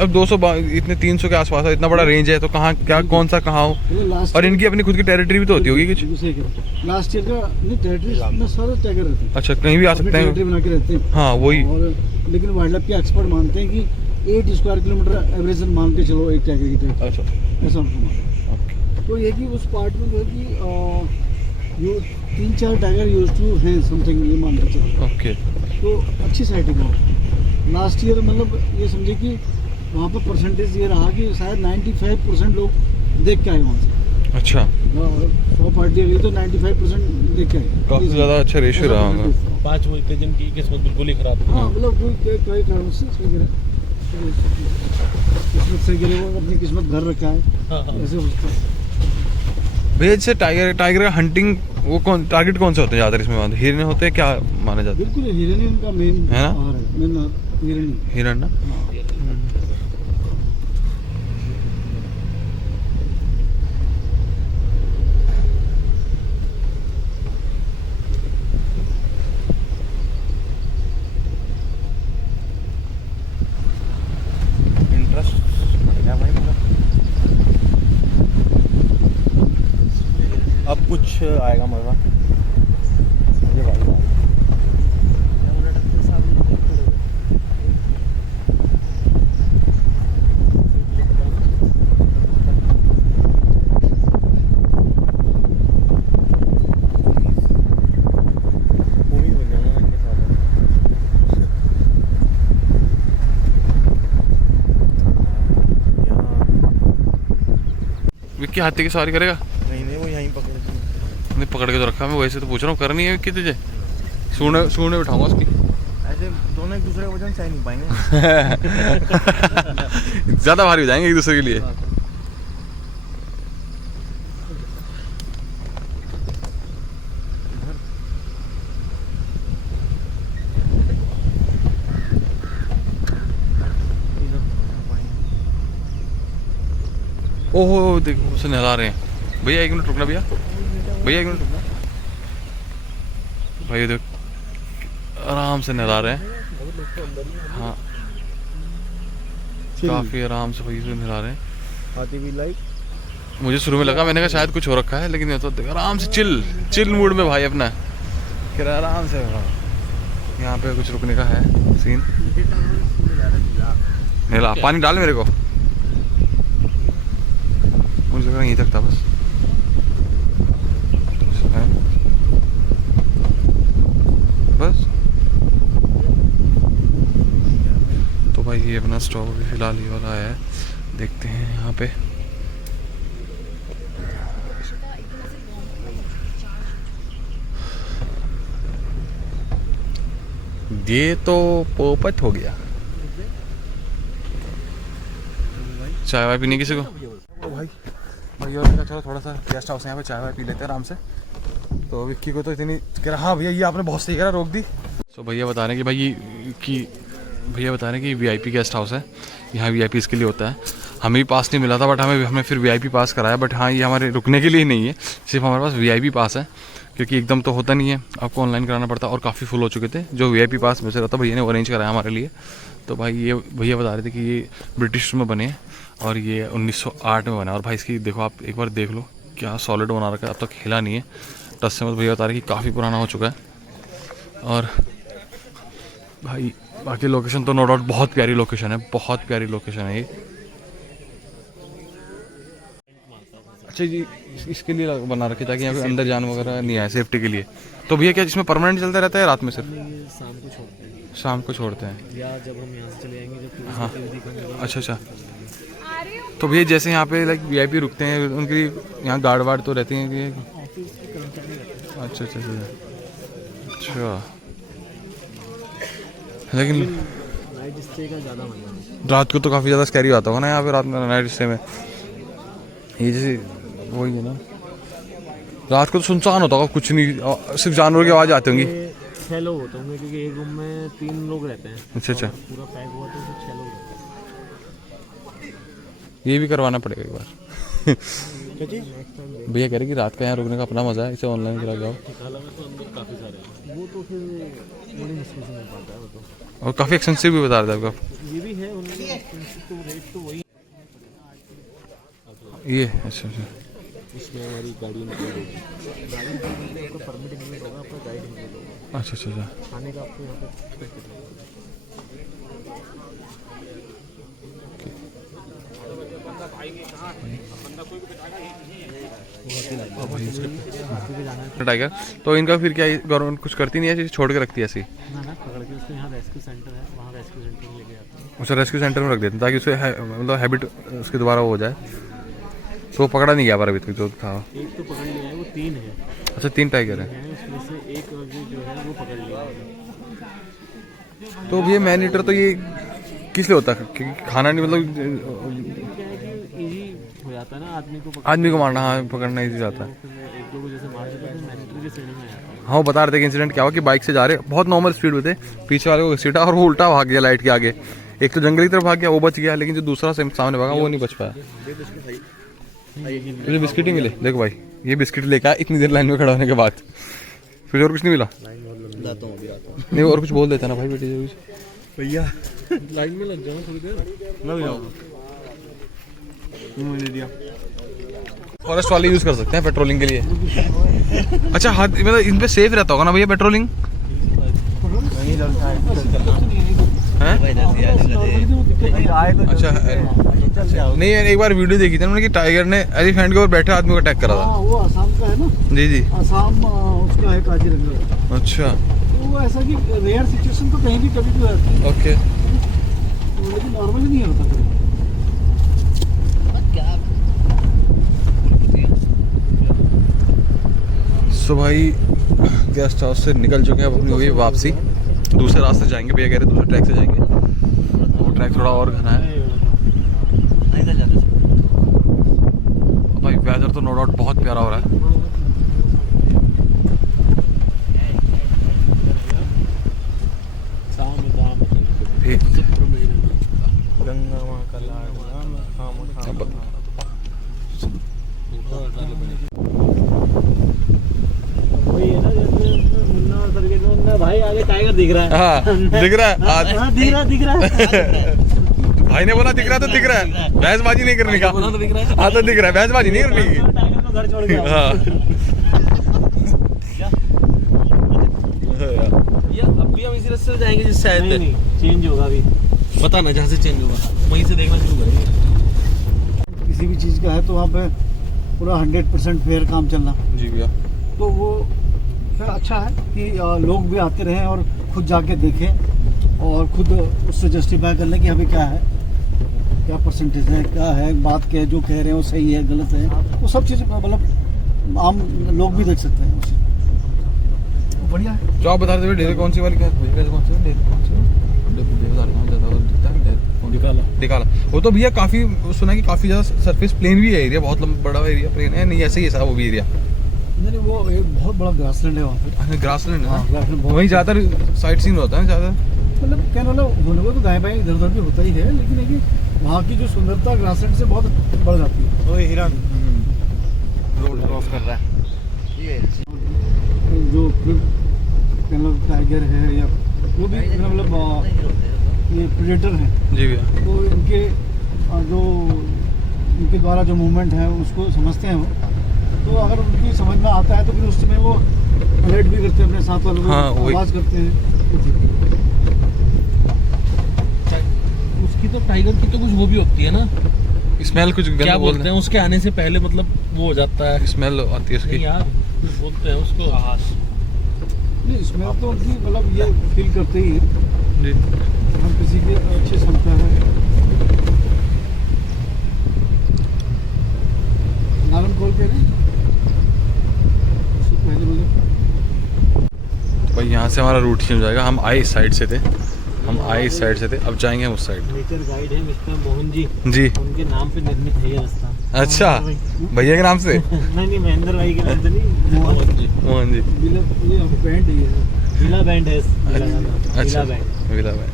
अब 200 इतने 300 के आसपास है, इतना बड़ा रेंज है तो कहाँ क्या कौन सा कहाँ हो, और इनकी अपनी खुद की टेरिटरी भी तो होती होगी कुछ। लास्ट ईयर का नहीं, टेरिटरी में सारे टाइगर रहते हैं। अच्छा, कहीं भी आ सकते हैं, टेरिटरी बना के रहते हैं। हाँ वही। और लेकिन वाइल्ड लाइफ के एक्सपर्ट मानते हैं कि 8 स्क्वायर किलोमीटर एवरेज मान के चलो एक टाइगर की टेरिटरी, अच्छा, ऐसा उनको मानते हैं। तो ये कि उस पार्ट में जो है कि 3-4 टाइगर यूज टू हैं समथिंग, ये मान के चलो। ओके, तो अच्छी साइटिंग हो। लास्ट ईयर मतलब ये समझे कि वहाँ पर परसेंटेज ये रहा कि शायद 95% लोग देख के आए वहाँ से। अच्छा, 100 पार्टी गई तो 95% देख के आए। काफ़ी ज़्यादा अच्छा रेशियो रहा होगा। 5 वो इतने दिन की किस्मत बिल्कुल ही खराब थी। हाँ, मतलब कोई कई कारण से किस्मत से गिरे, वो अपनी किस्मत घर रखा है, ऐसे होता है। भैया जैसे टाइगर का हंटिंग वो टारगेट कौन से होते हैं ज़्यादातर इसमें? हिरन होते हैं क्या माने जाते हैं? बिल्कुल हिरन ही उनका मेन है ना? मेन हिरन ही। हिरन ना? कुछ आएगा मज़ा। मुझे भाई विक्की हाथी की सवारी करेगा? नहीं वो यहीं पकड़ के नहीं पकड़ के तो रखा, मैं वैसे तो पूछ रहा हूँ, करनी है विक्की तुझे? सूढ़ बिठाऊंगा उसकी। ऐसे दोनों एक दूसरे का वजन सह नहीं पाएंगे। ज़्यादा भारी हो जाएंगे एक दूसरे के लिए। ओहो देखो उसे नहला रहे हैं। भैया 1 मिनट रुकना, भैया 1 मिनट रुकना। भाई देख आराम से नहला रहे हैं। हाँ काफ़ी आराम से भाई नहला रहे हैं। हाथी भी लाइक मुझे शुरू में लगा, मैंने कहा शायद कुछ हो रखा है, लेकिन ये तो देख आराम से चिल मूड में भाई अपना फिर आराम से। यहाँ पे कुछ रुकने का है सीन। नहला, पानी डाल मेरे को, मुझे लगा यहीं तक था बस। बस तो भाई ये अपना स्टॉप अभी फिलहाल ये वाला है, देखते हैं यहाँ पे। ये तो पोपट हो गया। चाय वाय पीने किसी को? तो भाई और मेरा चलो थोड़ा सा गेस्ट हाउस है यहाँ पे, चाय वाय पी लेते हैं आराम से। तो विक्की को तो इतनी कह रहा, हाँ भैया ये आपने बहुत सही करा, रोक दी। तो भैया बता रहे हैं कि भाई भैया बता रहे हैं कि वीआईपी गेस्ट हाउस है, यहाँ वीआईपी इसके लिए होता है। हमें भी पास नहीं मिला था, बट हमने फिर वीआईपी पास कराया। बट हाँ ये हमारे रुकने के लिए नहीं है, सिर्फ हमारे पास वीआईपी पास है, क्योंकि एकदम तो होता नहीं है, आपको ऑनलाइन कराना पड़ता। और काफ़ी फुल हो चुके थे, जो वीआईपी पास में से रहता भैया ने वो अरेंज कराया हमारे लिए। तो भाई ये भैया बता रहे थे कि ये ब्रिटिश में बने हैं और ये 1908 में बना। और भाई इसकी देखो आप एक बार देख लो, क्या सॉलिड बना रखा है, अब तक हिला नहीं है टच से। मत भैया बता रहे कि काफ़ी पुराना हो चुका है। और भाई बाकी लोकेशन तो नो डाउट बहुत प्यारी लोकेशन है, बहुत प्यारी लोकेशन है ये। अच्छा जी इसके लिए बना रखे ताकि यहाँ पे अंदर जान वगैरह नहीं आए, सेफ्टी के लिए। तो भैया क्या इसमें परमानेंट चलता रहता है रात में सिर्फ? शाम को छोड़ते हैं या जब हम यहाँ से चले जाएंगे, जब हाँ अच्छा। तो भैया जैसे यहाँ पे लाइक वीआईपी रुकते हैं, उनकी यहाँ गार्ड वार्ड तो रहती हैं कि? अच्छा लेकिन नाइट स्टे का ज़्यादा मजा है। रात को तो काफ़ी ज़्यादा स्कैरी आता होगा ना यहाँ पे रात में नाइट स्टे में। ये जैसे वही है ना, रात को तो सुनसान होता होगा, कुछ नहीं, सिर्फ जानवर की आवाज़ आती होंगी। 6 लोग होते होंगे, क्योंकि एक रूम में 3 लोग रहते हैं। अच्छा पूरा पैक हुआ तो 6 लोग रहते हैं। ये भी करवाना पड़ेगा एक बार। भैया कह रहे कि रात का यहाँ रुकने का अपना मज़ा है, इसे ऑनलाइन करा जाओ। काफ़ी सारे वो तो फिर बड़ी मुश्किल से मिल पाता है वो तो। और काफ़ी एक्सपेंसिव भी बता रहे थे आपका। ये भी है उनका एक्सपेंसिव, तो रेट तो वही। ये अच्छा इसमें हमारी गाड़ी में आपको परमिट नहीं होगा, आपका गाइड नहीं होगा। अच्छा खाने का आपको यहाँ पे टाइगर। तो इनका फिर क्या गवर्नमेंट कुछ करती नहीं है, छोड़ के रखती है ऐसी? ना पकड़ के उसको यहाँ रेस्क्यू सेंटर है, वहाँ रेस्क्यू सेंटर में लेके जाते हैं। उसे रेस्क्यू सेंटर में रख देते हैं ताकि उसे मतलब हैबिट उसके दोबारा हो जाए। तो पकड़ा नहीं गया पर अभी तक जो था। एक तो पकड़ लिया है, वो 3 है। अच्छा 3 टाइगर है, उसमें से एक अभी जो है वो पकड़ लिया है। तो ये मैन ईटर तो ये किस लिए होता है? क्योंकि खाना नहीं मतलब क्या है कि इजी हो जाता है ना आदमी को मारना, हाँ पकड़ना इजी जाता है। एक दो को जैसे मार देता है, मैनेटर की श्रेणी में आ जाता है। हाँ वो बता रहे थे कि इंसिडेंट क्या हुआ कि बाइक से जा रहे बहुत नॉर्मल स्पीड में थे, पीछे वाले को घसीटा और वो उल्टा भाग गया लाइट के आगे। एक तो जंगल की तरफ भाग गया, वो बच गया, लेकिन जो दूसरा सामने भागा वो नहीं बच पाया। मुझे बिस्किट ही मिले, देखो भाई ये बिस्किट लेकर आया इतनी देर लाइन में खड़ा होने के बाद, फिर और कुछ नहीं मिला। नहीं और कुछ बोल देता ना भाई बेटे कुछ। भैया लाइन में लग जाओ थोड़ी देर। लग जाओ। मैंने दिया फॉरेस्ट वाले यूज कर सकते हैं पेट्रोलिंग के लिए। अच्छा हाथ मतलब इन पे सेफ रहता होगा ना भैया पेट्रोलिंग? नहीं चलता है हैं? अच्छा नहीं यार एक बार वीडियो देखी थी उन्होंने कि टाइगर ने एलिफेंट के ऊपर बैठे आदमी को अटैक करा था। हाँ, वो असम का है ना। जी जी। असम उसका है काजीरंगा। अच्छा तो वो ऐसा कि रेयर सिचुएशन तो कहीं भी कभी भी होती है, ओके। तो लेकिन नॉर्मली नहीं होता कभी। सो भाई गेस्ट हाउस से निकल चुके हैं अब अपनी हुई वापसी। दूसरे रास्ते जाएंगे भैया कह रहे दूसरे ट्रैक से जाएंगे। वो ट्रैक थोड़ा और घना है। भाई वेदर तो नो डाउट बहुत प्यारा हो रहा है। गंगा माँ का लाडला वही है ना जैसे मुन्ना और सरगेज में भाई आगे टाइगर दिख रहा है। हाँ दिख रहा है हाँ, दिख रहा है। भाई ने बोला दिख रहा तो दिख रहा है, बहसबाजी नहीं करने का। हाँ तो दिख रहा है, बहसबाजी नहीं करने की। टाइगर को घर छोड़ गया। हाँ ये अब भी हम इसी रास्ते से जाएंगे जिस साइड नहीं नहीं चेंज होगा अभी। पता ना जहाँ से चेंज होगा वहीं से देखना शुरू करेंगे। किसी भी चीज़ का है तो वहाँ पे पूरा 100% फेयर काम चलना, जी भैया। तो वो खैर अच्छा है कि लोग भी आते रहें और खुद जाके देखें और खुद उससे जस्टिफाई कर लें कि अभी क्या है, क्या परसेंटेज है, क्या है, बात क्या है, जो कह रहे हैं वो सही है गलत है, वो सब चीज़ मतलब आम लोग भी देख सकते हैं उसे। तो बढ़िया है। जो आप बता रहे थे डेरे कौन सी वाली क्या डेरे कौन सी है? डेरे कौन सी है? दिखाला। वो तो भैया काफी सुना है कि काफी ज्यादा सरफेस प्लेन भी है एरिया, बहुत बड़ा एरिया प्लेन है। नहीं ऐसे ही है वो भी एरिया? नहीं वो एक बहुत बड़ा ग्रासलैंड है वहाँ पे। ग्रासलैंड है। हाँ, grassland बहुत- वहीं ज्यादातर साइट सीन होता है ज्यादा। मतलब कहने वाला होने को तो दाएं बाएं इधर उधर भी होता ही है, लेकिन है कि वहाँ की जो सुंदरता ग्रासलैंड से बहुत बढ़ जाती है। ओए हिरन रोड क्रॉस कर रहा है। ये जो मतलब टाइगर है या वो भी मतलब ये प्रेडेटर है, जी भैया। तो इनके जो इनके द्वारा जो मूवमेंट है उसको समझते हैं वो, तो अगर उनकी समझ में आता है तो फिर उस समय वो अलर्ट भी करते हैं अपने साथ वालों को। हाँ, वही। आवाज़ करते हैं। उसकी तो टाइगर की तो कुछ वो भी होती है ना, स्मेल कुछ क्या बोलते हैं उसके आने से पहले, मतलब वो हो जाता है। स्मेल आती है उसकी। नहीं यार कुछ बोलते हैं उसको। नहीं इसमें तो उनकी मतलब ये फील करते ही है जी। हम किसी की अच्छी क्षमता है। नारंग कॉल कह रहे हैं उससे पहले मुझे। भाई यहाँ से हमारा रूट चेंज हो जाएगा। हम आए इस साइड से थे, इस साइड से थे, अब जाएंगे हम उस साइड। नेचर गाइड है मिस्टर मोहन जी, जी। उनके नाम पे निर्मित है ये रास्ता। अच्छा भैया के नाम से? नहीं महेंद्र भाई के नाम से नहीं, मोहन जी। ये बैंड है ये। विला बैंड है विला अच्छा बैंड। Villa band.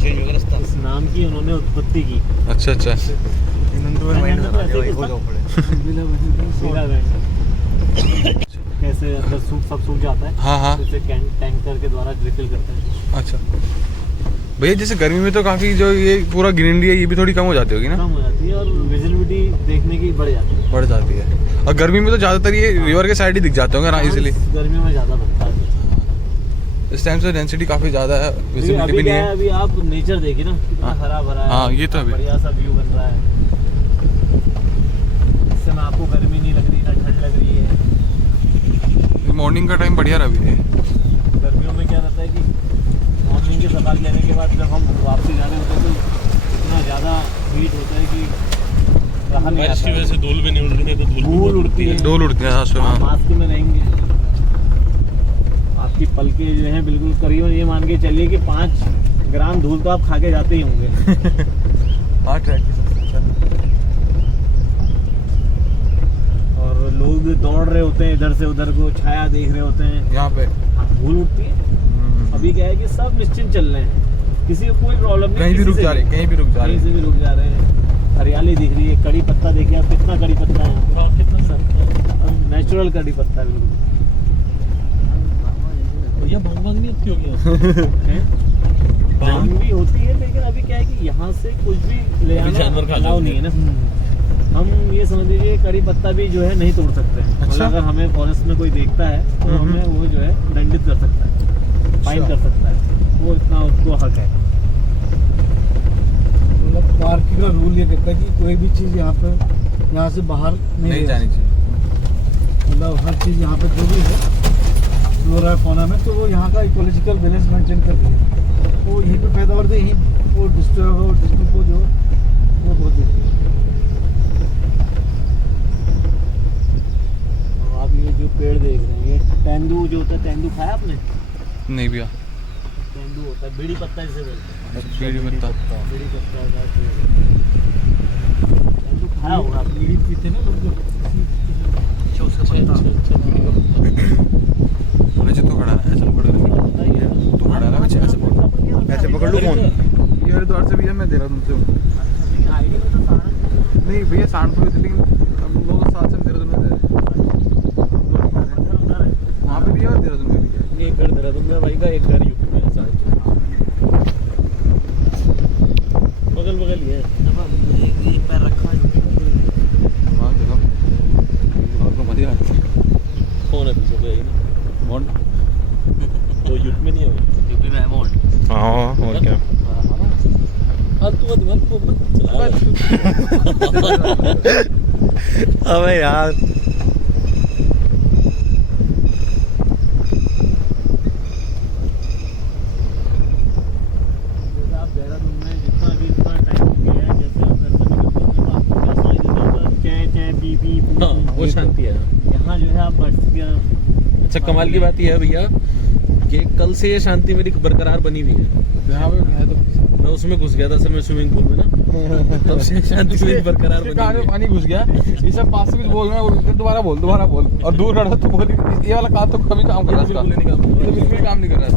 चेंज हो गया रास्ता। इस नाम की उन्होंने उत्पत्ति की। अच्छा अच्छा। इन्होंने माइंड बना दिया भाई हो जाओ पड़े। विला बैंड कैसे अंदर सब सूख जाता है। हाँ हाँ। इसे टैंकर के द्वारा रिफिल करते हैं। अच्छा भैया जैसे गर्मी में तो काफी जो ये पूरा ग्रीनरी है ये भी थोड़ी कम हो जाती होगी ना? कम हो जाती है और विजिबिलिटी देखने की बढ़ जाती है। बढ़ जाती है। और गर्मी में तो ज्यादातर ये रिवर के साइड ही दिख जाते होंगे ना इजीली। गर्मियों में ज्यादा बनता है। इस टाइम से डेंसिटी काफी ज्यादा है, अभी विजिबिलिटी भी नहीं क्या है, है। अभी आप नेचर देखिए ना कितना हाँ। हरा भरा है। हाँ, ये तो अभी। बढ़िया सा व्यू बन रहा है। इस समय आपको गर्मी नहीं लग रही ना ठंड लग रही है। मॉर्निंग का टाइम बढ़िया रहा अभी। गर्मियों में क्या रहता है कि मॉर्निंग के सवाल लेने के बाद जब हम वापसी जाने होते हैं तो इतना ज़्यादा हीट होता है कि रहा नहीं बारिश की आता वजह है। से धूल भी नहीं उड़ रही, तो धूल उड़ती है। डोल उड़ती है। हाँ सुना। आप मास्क में रहेंगे, आपकी पलके जो हैं बिल्कुल करीबन ये मान के चलिए कि 5 ग्राम धूल तो आप खा के जाते ही होंगे। हाँ ट्रैक की सबसे अच्छा। और लोग दौड़ रहे होते हैं इधर से उधर को, छाया देख रहे होते हैं, यहाँ पे धूल उठती है। अभी क्या है कि सब निश्चिंत चल रहे हैं, किसी को कोई प्रॉब्लम नहीं। कहीं भी रुक जा रहे, कहीं भी रुक जा कहीं रहे। से भी रुक जा रहे हैं। हरियाली दिख रही है, कड़ी पत्ता देखिए आप, कितना कड़ी पत्ता है यहाँ पे। कितना सब नेचुरल कड़ी पत्ता है बिल्कुल। भैया भांग नहीं होती होगी। भांग भी होती है लेकिन अभी क्या है कि यहाँ से कुछ भी ले आना जानवर खा अलाउ जाएंगे। नहीं है ना। हम ये समझ लीजिए कड़ी पत्ता भी जो है नहीं तोड़ सकते हैं। अच्छा। मतलब अगर हमें फॉरेस्ट में कोई देखता है तो हमें वो जो है दंडित कर सकता है, फाइन कर सकता है, वो इतना उसको हक है। मतलब पार्क का रूल ये कहता है कि कोई भी चीज़ यहाँ पे यहाँ से बाहर नहीं नहीं ले जानी चाहिए। मतलब हर चीज़ यहाँ पे जो भी है फ्लोरा फौना में, तो वो यहाँ का इकोलॉजिकल बैलेंस मेंटेन कर रही है। वो यहीं पे पैदावार से यहीं वो डिस्टर्ब हो डिस्टर्ब हो जो वो बहुत जरूरी है। आप ये जो पेड़ देख रहे हैं, ये तेंदू जो होता है, तेंदू खाया आपने? नहीं भैया, तेंदू होता है, बीड़ी पत्ता जिसे बोलते हैं। बीड़ी पत्ता। बीड़ी पत्ता का पेड़। तेंदू खाया होगा आपने? बीड़ी पीते ना लोग जो अच्छा, उसका पत्ता। वैसे तो खड़ा है, ऐसा पकड़ ले। तो खड़ा है वैसे, ऐसे पकड़। ऐसे पकड़ लो फोन। ये हरिद्वार से भैया मैं दे रहा हूँ तुमसे। आईडी में तो सारा नहीं भैया, सहारनपुर से, लेकिन हम लोग साथ से देहरादून में दे रहे हैं। वहाँ पे भी है और देहरादून में भी है। एक घर देहरादून में भाई का, एक घर यूपी में है, सारे बगल बगल ही है। एक पैर रखा है। वहाँ देखो, आपको मजा आता है। कौन है पीछे? कोई ना मॉन्ट। तो यूपी में नहीं है, यूपी में है मोड। हाँ और क्या। अबे यार जैसे आप देहरादून में जितना भी इतना टाइम हो गया है, जैसे आप घर से निकलते हो तो आपको क्या सुनाई देता होगा? चै चै पी पी पू। वो शांति है। यहाँ जो है आप बर्ड्स की अच्छा, कमाल की बात यह है भैया, ये कल से ये शांति मेरी बरकरार बनी हुई है। यहाँ पे है तो मैं उसमें घुस गया था असल में, स्विमिंग पूल में ना, तब से शांति मेरी बरकरार बनी कान हुई में है। पानी घुस गया। ये सब पास से कुछ बोल रहा है, दोबारा बोल और दूर खड़ा तो बोल। ये वाला काम तो कभी काम कर रहा है, बिल्कुल नहीं काम कर रहा। ये तो बिल्कुल काम नहीं कर रहा है।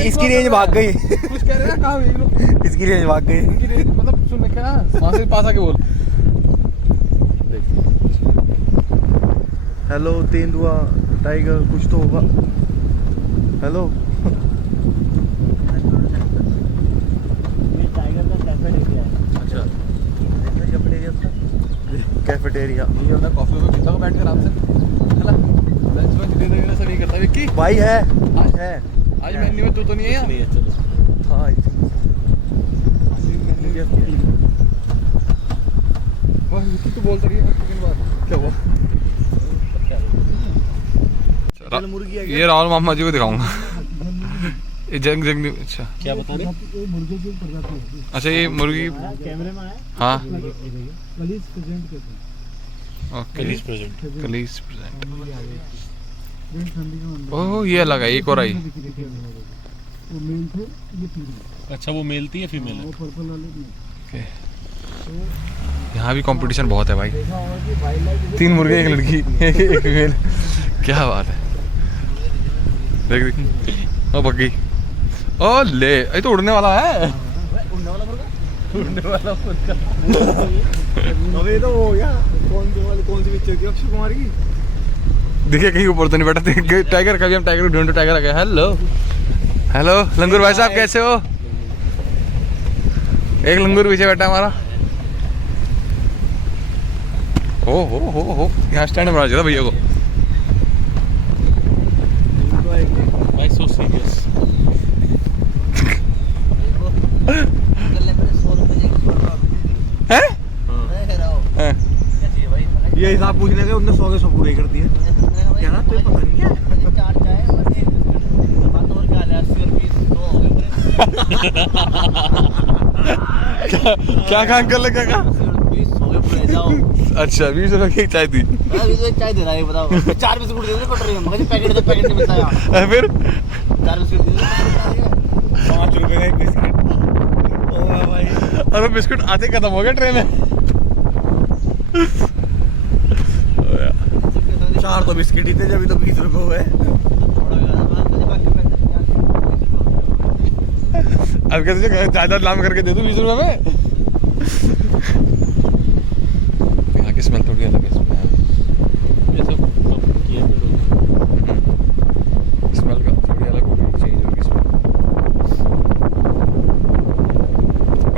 इसकी रेंज भाग गई। कुछ कह रहे हैं काम एक लोग, इसकी रेंज भाग गई। इनकी रेंज मतलब सुन रखे ना, वहाँ से पास आके बोल। हेलो तेंदुआ टाइगर कुछ तो होगा। हेलो ये टाइगर का कैफेटेरिया है। अच्छा, कैफेटेरिया ये होता है कॉफी में पीता हूँ बैठ कर आराम से, है ना। लंच वंच डिनर विनर सब नहीं करता विक्की। भाई है आज है आज मेन्यू में तू तो नहीं है यहाँ। नहीं है, चलो। हाँ वाह, विक्की तू बोलता रही है सेकंड बार। क्या हुआ? मुर्गी है ये राहुल मामा जी को दिखाऊंगा। ये जंग अच्छा क्या बता रहे? ये मुर्गे की प्रजाति है। अच्छा, ये मुर्गी। कैमरे में आया। हाँ कलीज प्रेजेंट कहते हैं। Okay, please present. कलीज प्रेजेंट। दिन ठंडी का मंदिर। ओह, ये अलग है, एक और आई। वो मेल थे, ये फीमेल। अच्छा, वो मेल थी या फीमेल है? वो पर्पल वाले नहीं। ओके। यहाँ भी कंपटीशन बहुत है भाई। देखा होगा कि वाइल्ड लाइफ 3 मुर्गे, 1 लड़की, एक फीमेल। क्या बात है। देख देख, ओ बग्गी, ओ ले, ये तो उड़ने वाला है। उड़ने वाला मुर्गा। उड़ने वाला मुर्गा। अबे तो वो हो गया। कौन सी पिक्चर की अक्षय कुमार की? देखिए कहीं ऊपर तो नहीं बैठा टाइगर। कभी हम टाइगर ढूंढो, टाइगर आ गया। हेलो हेलो लंगूर भाई साहब, कैसे हो? एक लंगूर पीछे बैठा हमारा। ओ हो, यहाँ स्टैंड बना चाहिए था भैया को। भाई सो सीरियस। हैं? हाँ। हैं? ये हिसाब पूछने के उनने 100 के 100 पूरे कर दिए। क्या ना तुझे पता नहीं है? 4 चाय और 1 बिस्किट। बात और क्या है? 80 रुपये 2 हो गए पूरे। क्या काम कर ले, क्या कहा? 20 हो गए पूरे, जाओ। अच्छा, 20 रुपए की एक चाय थी। अभी तो एक चाय दे रहा है, बताओ। 4 बिस्कुट दे दे कटोरी में, मगर पैकेट नहीं मिलता यहाँ। फिर 4 बिस्कुट दे दे। 5 रुपए का एक बिस्किट। ओ भाई और वो बिस्कुट आते खत्म हो गया ट्रेन में। 4 तो बिस्किट ही थे, जब तो 20 रुपए हुए। अब कैसे ज्यादा नाम करके दे दो 20 रुपए में। यहाँ की स्मेल थोड़ी अलग है इसमें। ये सब किए स्मेल का थोड़ी अलग होगी, चेंज होगी स्मेल।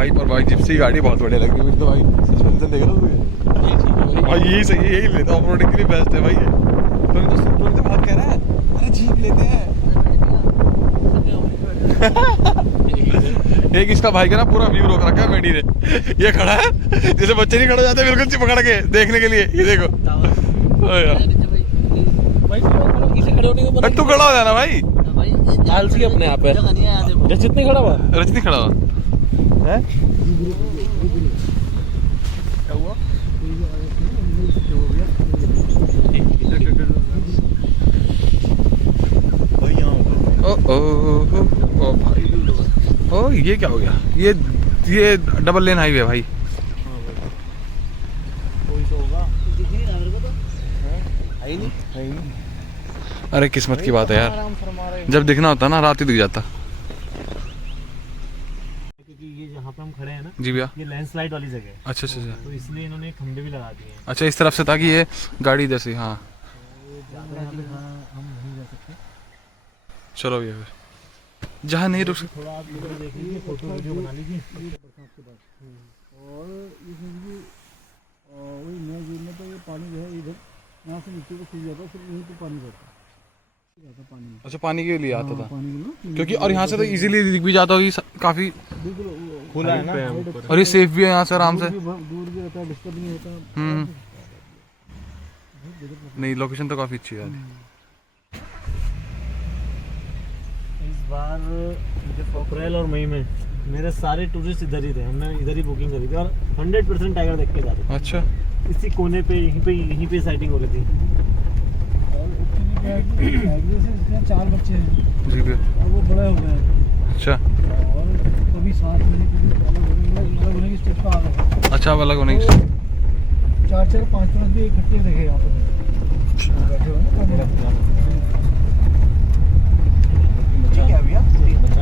भाई, पर भाई जिप्सी गाड़ी बहुत बढ़िया लगी मुझे तो भाई। सस्पेंशन देख रहा हूँ ये ठीक है भाई। भाई, यही सही है, यही लेता ऑफ रोडिंग के लिए बेस्ट है भाई ये। तुम तो बहुत कह रहा है, अरे जीप लेते हैं। एक इसका भाई का ना पूरा व्यू रोक रखा है मेडी ने, ये खड़ा है जैसे बच्चे नहीं खड़े जाते बिल्कुल पकड़ के देखने के लिए, ये देखो। ओ यार, भाई इसे खड़े होने का तू खड़ा हो जाना भाई। आलसी अपने आप है। जस्ट नहीं खड़ा हुआ। रजनी खड़ा हुआ है। क्या हुआ? भाई यहाँ ओ भाई, ओ ये क्या हो गया? ये डबल लेन हाईवे है भाई। कोई तो होगा, है ही नहीं, है ही नहीं। अरे किस्मत की बात है यार, आराम फरमा रहे हैं। जब दिखना होता ना रात ही दिख जाता। क्योंकि ये जहाँ पे हम खड़े हैं ना, जी भैया। ये लैंडस्लाइड वाली जगह है, अच्छा अच्छा अच्छा। तो इसलिए इन्होंने खंबे भी लगा दिए हैं। अच्छा, इस तरफ से ताकि ये गाड़ी इधर से, हाँ हम नहीं जा सकते। चलो भैया फिर जहाँ नहीं रुक सकते। थोड़ा आप इधर देख लीजिए, फोटो वीडियो बना लीजिए। और ये समझिए वही नए जून में तो ये पानी जो है इधर यहाँ से नीचे को सूख जाता है, फिर यहीं पे पानी रहता है पानी। अच्छा, पानी के लिए आता था पानी में ना क्योंकि, और यहाँ से तो इजीली दिख भी जाता होगी काफी, बिल्कुल खुला है ना। और ये सेफ भी है यहाँ से आराम से। दूर भी रहता है, डिस्टर्ब नहीं होता। नहीं, लोकेशन तो काफी अच्छी है। इस बार अप्रैल और मई में मेरे सारे टूरिस्ट इधर ही थे, हमने इधर ही बुकिंग करी थी और 100% टाइगर देख के जाते थे। अच्छा, इसी कोने पे यहीं पे साइटिंग हो रही थी। और एक्चुअली क्या है कि टाइगर से इसके 4 बच्चे हैं जी भैया। और वो बड़े हो गए हैं, अच्छा और कभी साथ में कभी अलग होने की स्टेज पर आ गए। अच्छा, अब अलग होने की 4-4, 5-5 भी इकट्ठे देखे यहाँ पर बैठे हुए हैं ना। क्या भैया?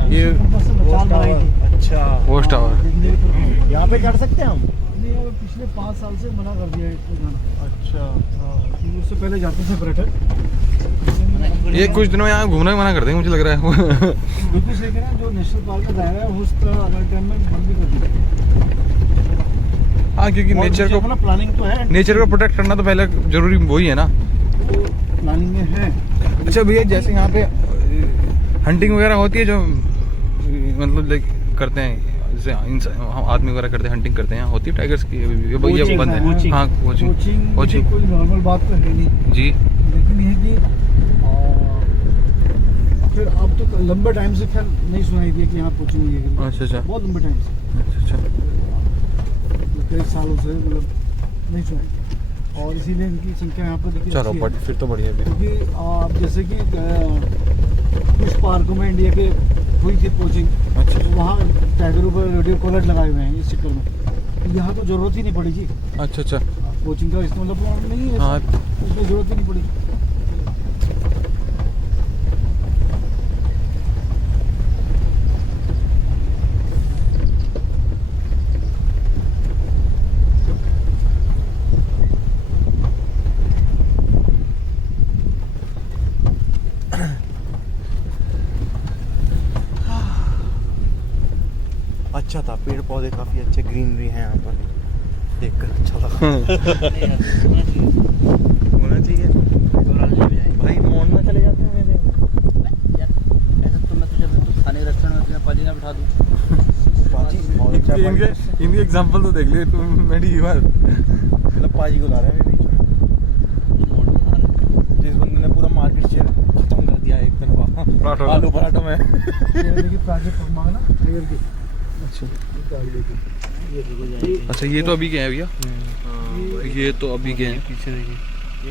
ये ऊपर से मचान बनाई थी। अच्छा, वॉच टावर। यहाँ पे कर सकते हैं हम? नहीं, अब पिछले 5 साल से मना कर दिया है इसको जाना। अच्छा, क्योंकि उससे पहले जाते थे पर्यटक। ये कुछ दिनों में यहाँ घूमने मना कर देंगे मुझे लग रहा है। बिल्कुल सही कह रहे हैं, जो नेशनल पार्क का दायरा है उस तरह अगर टाइम में बंद भी कर दिया। हाँ, क्योंकि नेचर को, अपना प्लानिंग तो है, नेचर को प्रोटेक्ट करना तो पहले जरूरी वही है ना। तो प्लानिंग में है। अच्छा भैया, जैसे यहाँ पे हंटिंग वगैरह होती है जो मतलब लाइक करते हैं, जैसे हम आदमी वगैरह करते हैं, हंटिंग करते हैं, होती है टाइगर्स की? ये बंद है। कोचिंग। हाँ, कोचिंग कोचिंग कोई नॉर्मल बात तो है नहीं, जी। लेकिन ये कि फिर अब तो लंबे टाइम से खैर नहीं सुनाई दिया कि यहाँ कोचिंग हुई है। अच्छा अच्छा बहुत लंबे टाइम से, अच्छा। कई सालों से मतलब नहीं सुनाई दिया, और इसीलिए इनकी संख्या यहाँ पर देखिए चलो अच्छी है। फिर तो बढ़िया भी। क्योंकि आप जैसे कि कुछ पार्कों में इंडिया के हुई थी कोचिंग, अच्छा तो वहाँ टाइगरों पर रेडियो कॉलर लगाए हुए हैं इस चक्कर में। यहाँ तो जरूरत ही नहीं पड़ी जी, अच्छा अच्छा। कोचिंग का इसका मतलब नहीं है, हाँ, इसमें जरूरत ही नहीं पड़ी। अच्छा था, पेड़ पौधे काफी अच्छे, ग्रीनरी है यहाँ पर, देखकर अच्छा लगा। होना चाहिए भाई, मोड़ना चले जाते हैं मेरे। ऐसा तो मैं तुझे खाने के रेस्टोरेंट में तुम्हें पाजी ना बिठा दूँ। इनके एग्जांपल तो देख ले तुम मेरी बार। मतलब पाजी को ला रहे हैं बीच में, जिस बंदे ने पूरा मार्केट शेयर खत्म कर दिया एक तरफा आलू पराठों में। देखिए प्राइवेट मांगना टाइगर की। अच्छा अच्छा, ये तो अभी के हैं भैया। ये तो अभी के हैं, पीछे देखिए,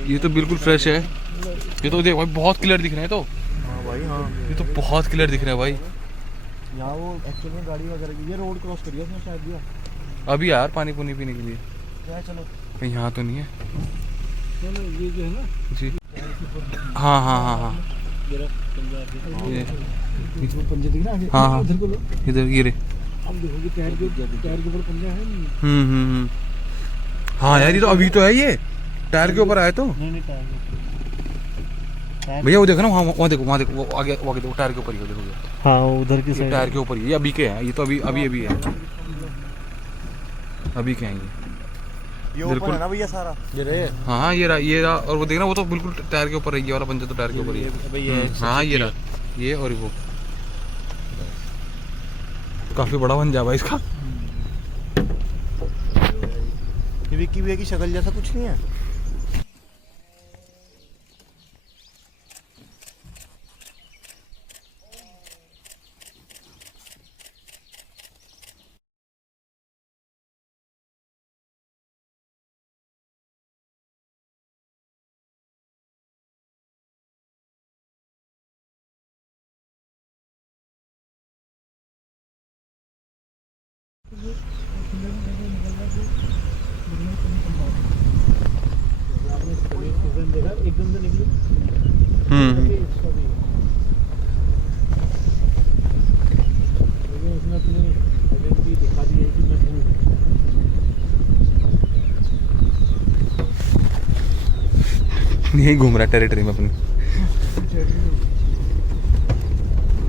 ये तो बिल्कुल फ्रेश है। ये तो देख भाई, बहुत क्लियर दिख रहे हैं। तो हाँ भाई, हाँ ये तो बहुत क्लियर दिख रहे हैं भाई। यहाँ वो एक्चुअल में गाड़ी वगैरह की, ये रोड क्रॉस करिए उसने शायद दिया अभी यार पानी पुनी पीने के लिए क्या, चलो कहीं यहाँ तो नहीं है चलो ये जो है ना, जी। हाँ हाँ हाँ हाँ, ये इसमें पंजे दिख रहा है। हाँ, हाँ। इधर को लो, इधर ये रे। अब देखो कि टायर के ऊपर पंजा है नहीं। हाँ यार, ये तो अभी तो है, ये टायर के ऊपर आया तो नहीं भैया। वो देखो ना, वहाँ देखो, वहाँ देखो, वो आगे देखो, टायर के ऊपर ही हो, देखो हाँ, उधर की ये टायर के ऊपर ही, ये अभी के हैं, ये तो अभी है। अभी क्या है ये बिल्कुल। ओपन है ना भैया सारा। हाँ ये रहा और वो देखना वो तो बिल्कुल टायर के ऊपर है, ये वाला पंजा तो टायर के ऊपर ही है। हाँ ये रहा, ये और वो काफी बड़ा पंजा भाई इसका। ये विक्की भैया की शक्ल जैसा कुछ नहीं है। एकदम से निकली। उसने अपनी आइडेंटिटी दिखा दी है कि मैं हूँ। यही घूम रहा है टेरिटरी में अपनी।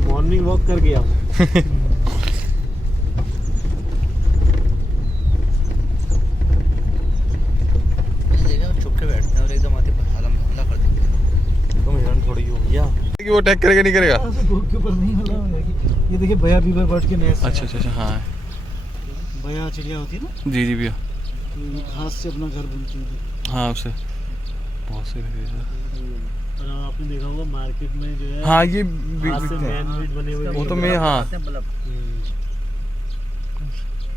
मॉर्निंग वॉक कर गया। छुप के बैठते हैं और एकदम आते हमला कर देते हैं। तुम हिरन थोड़ी हो भैया। कि वो अटैक करेगा नहीं करेगा। रोड के ऊपर नहीं मिला हुआ है कि ये देखिए भैया बीवर बर्ड के नए अच्छा हाँ भैया चिड़िया होती है ना, जी भैया। तो ये घास से अपना घर बनती है। हाँ उससे बहुत सही और आपने देखा होगा मार्केट में जो है हाँ ये हाथ से मैन मेड बने हुए वो तो मैं हाँ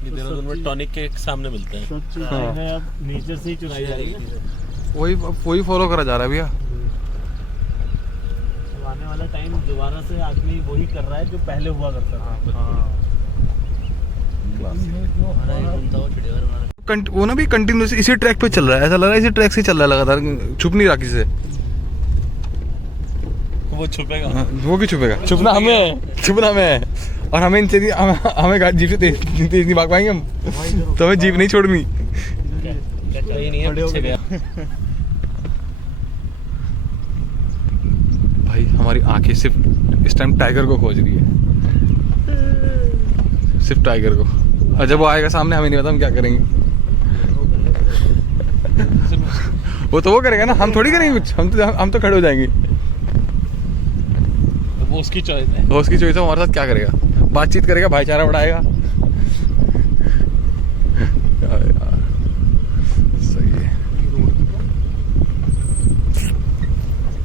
ये देहरादून में टॉनिक के सामने मिलते हैं। सब चीज है अब नेचर से ही चुराई जा रही है। वही फॉलो करा जा रहा है भैया। अब आने वाला टाइम दोबारा से आदमी वही कर रहा है जो पहले हुआ करता था। वो ना भी कंटिन्यूस इसी ट्रैक पे चल रहा है, ऐसा लग रहा है इसी ट्रैक से चल रहा है लगातार, छुप नहीं रहा किसी से। वो छुपेगा। हाँ, वो भी छुपेगा, छुपना हमें है। और हमें इनसे हमें जीप से तेज नहीं भाग पाएंगे हम, तो हमें जीप नहीं छोड़नी। ये नहीं है पीछे गया। भाई हमारी आंखें सिर्फ इस टाइम टाइगर को खोज रही है, सिर्फ टाइगर को। और जब वो आएगा सामने हमें नहीं पता हम क्या करेंगे। वो तो वो करेगा ना, हम थोड़ी करेंगे कुछ, हम तो खड़े हो जाएंगे। वो उसकी चॉइस है। वो उसकी चॉइस है, हमारे साथ क्या करेगा, बातचीत करेगा, भाईचारा बढ़ाएगा। यार सही है।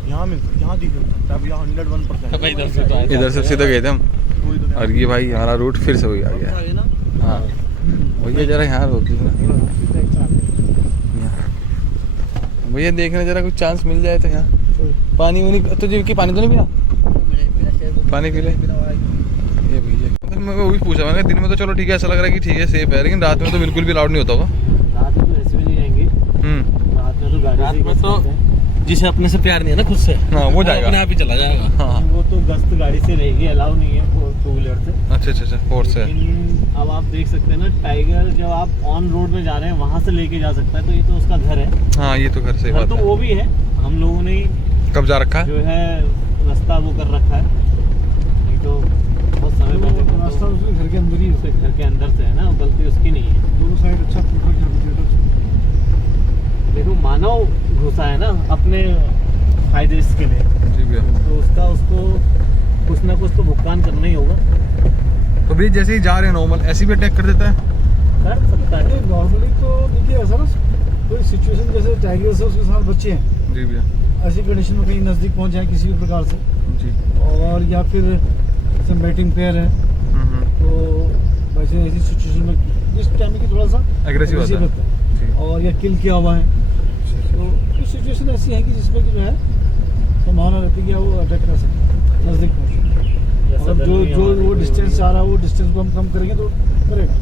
यहाँ दिख रहा है 101%। भाई इधर से तो आया था। इधर से सीधा गए थे हम, और ये भाई हमारा रूट फिर से वही आ गया। हाँ भैया जरा यहाँ रोक भैया, देखना जरा कुछ चांस मिल जाए तो यहाँ पानी वानी तो जी की पानी तो नहीं पिया, पानी पी ले ये भैया। मैं वो भी पूछा मैंने, दिन में तो चलो ठीक है, ऐसा लग रहा है कि ठीक है सेफ है, लेकिन रात में तो बिल्कुल भी अलाउड नहीं होता होगा। रात में तो ऐसे भी नहीं जाएंगे। रात में तो गाड़ी से ही में तो गश्त करते हैं। जिसे अपने से प्यार नहीं है ना खुद से, हाँ वो जाएगा, अपने आप ही चला जाएगा। हाँ वो तो गश्त गाड़ी से रहेगी, अलाउ नहीं है टू व्हीलर से। अच्छा फोर्स है। लेकिन अब आप देख सकते हैं ना, टाइगर जब आप ऑन रोड में जा रहे हैं वहां से लेके जा सकता है, तो ये तो उसका घर है। हाँ ये तो घर से घर बात तो है, वो भी है, हम लोगों ने ही कब्जा रखा है। जो है रास्ता वो कर रखा है। नहीं तो बहुत समय पहले रास्ता उसके घर के अंदर ही उसके घर के अंदर से है ना, गलती उसकी नहीं है। दोनों साइड अच्छा प्रोटेक्ट कर दिया था। देखो मानव घुसा है ना अपने फायदे इसके लिए, जी भैया। तो उसको कुछ ना कुछ तो भुगतान करना ही होगा। तो भैया जैसे ही जा रहे हैं नॉर्मल ऐसे भी अटैक कर देता है। कर सकता है। नॉर्मली तो देखिए ऐसा ना, कोई सिचुएशन जैसे टाइगर से उसके साथ बच्चे हैं, जी भैया ऐसी कंडीशन में कहीं नज़दीक पहुंच जाए किसी भी प्रकार से, जी। और या फिर जैसे मैटिंग पेयर है, तो वैसे ऐसी सिचुएशन में जिस टाइम की थोड़ा सा एग्रेसिव होता है। है, और या किल किया हुआ है, तो कुछ सिचुएशन ऐसी है कि जिसमें कि जो है संभावना रहती है कि वो अटैक कर सकते हैं नज़दीक पहुँच। या और जो suddenly जो हमारी वो कोई डिस्टेंस चाह रहा है वो डिस्टेंस को हम कम करेंगे तो करेगा।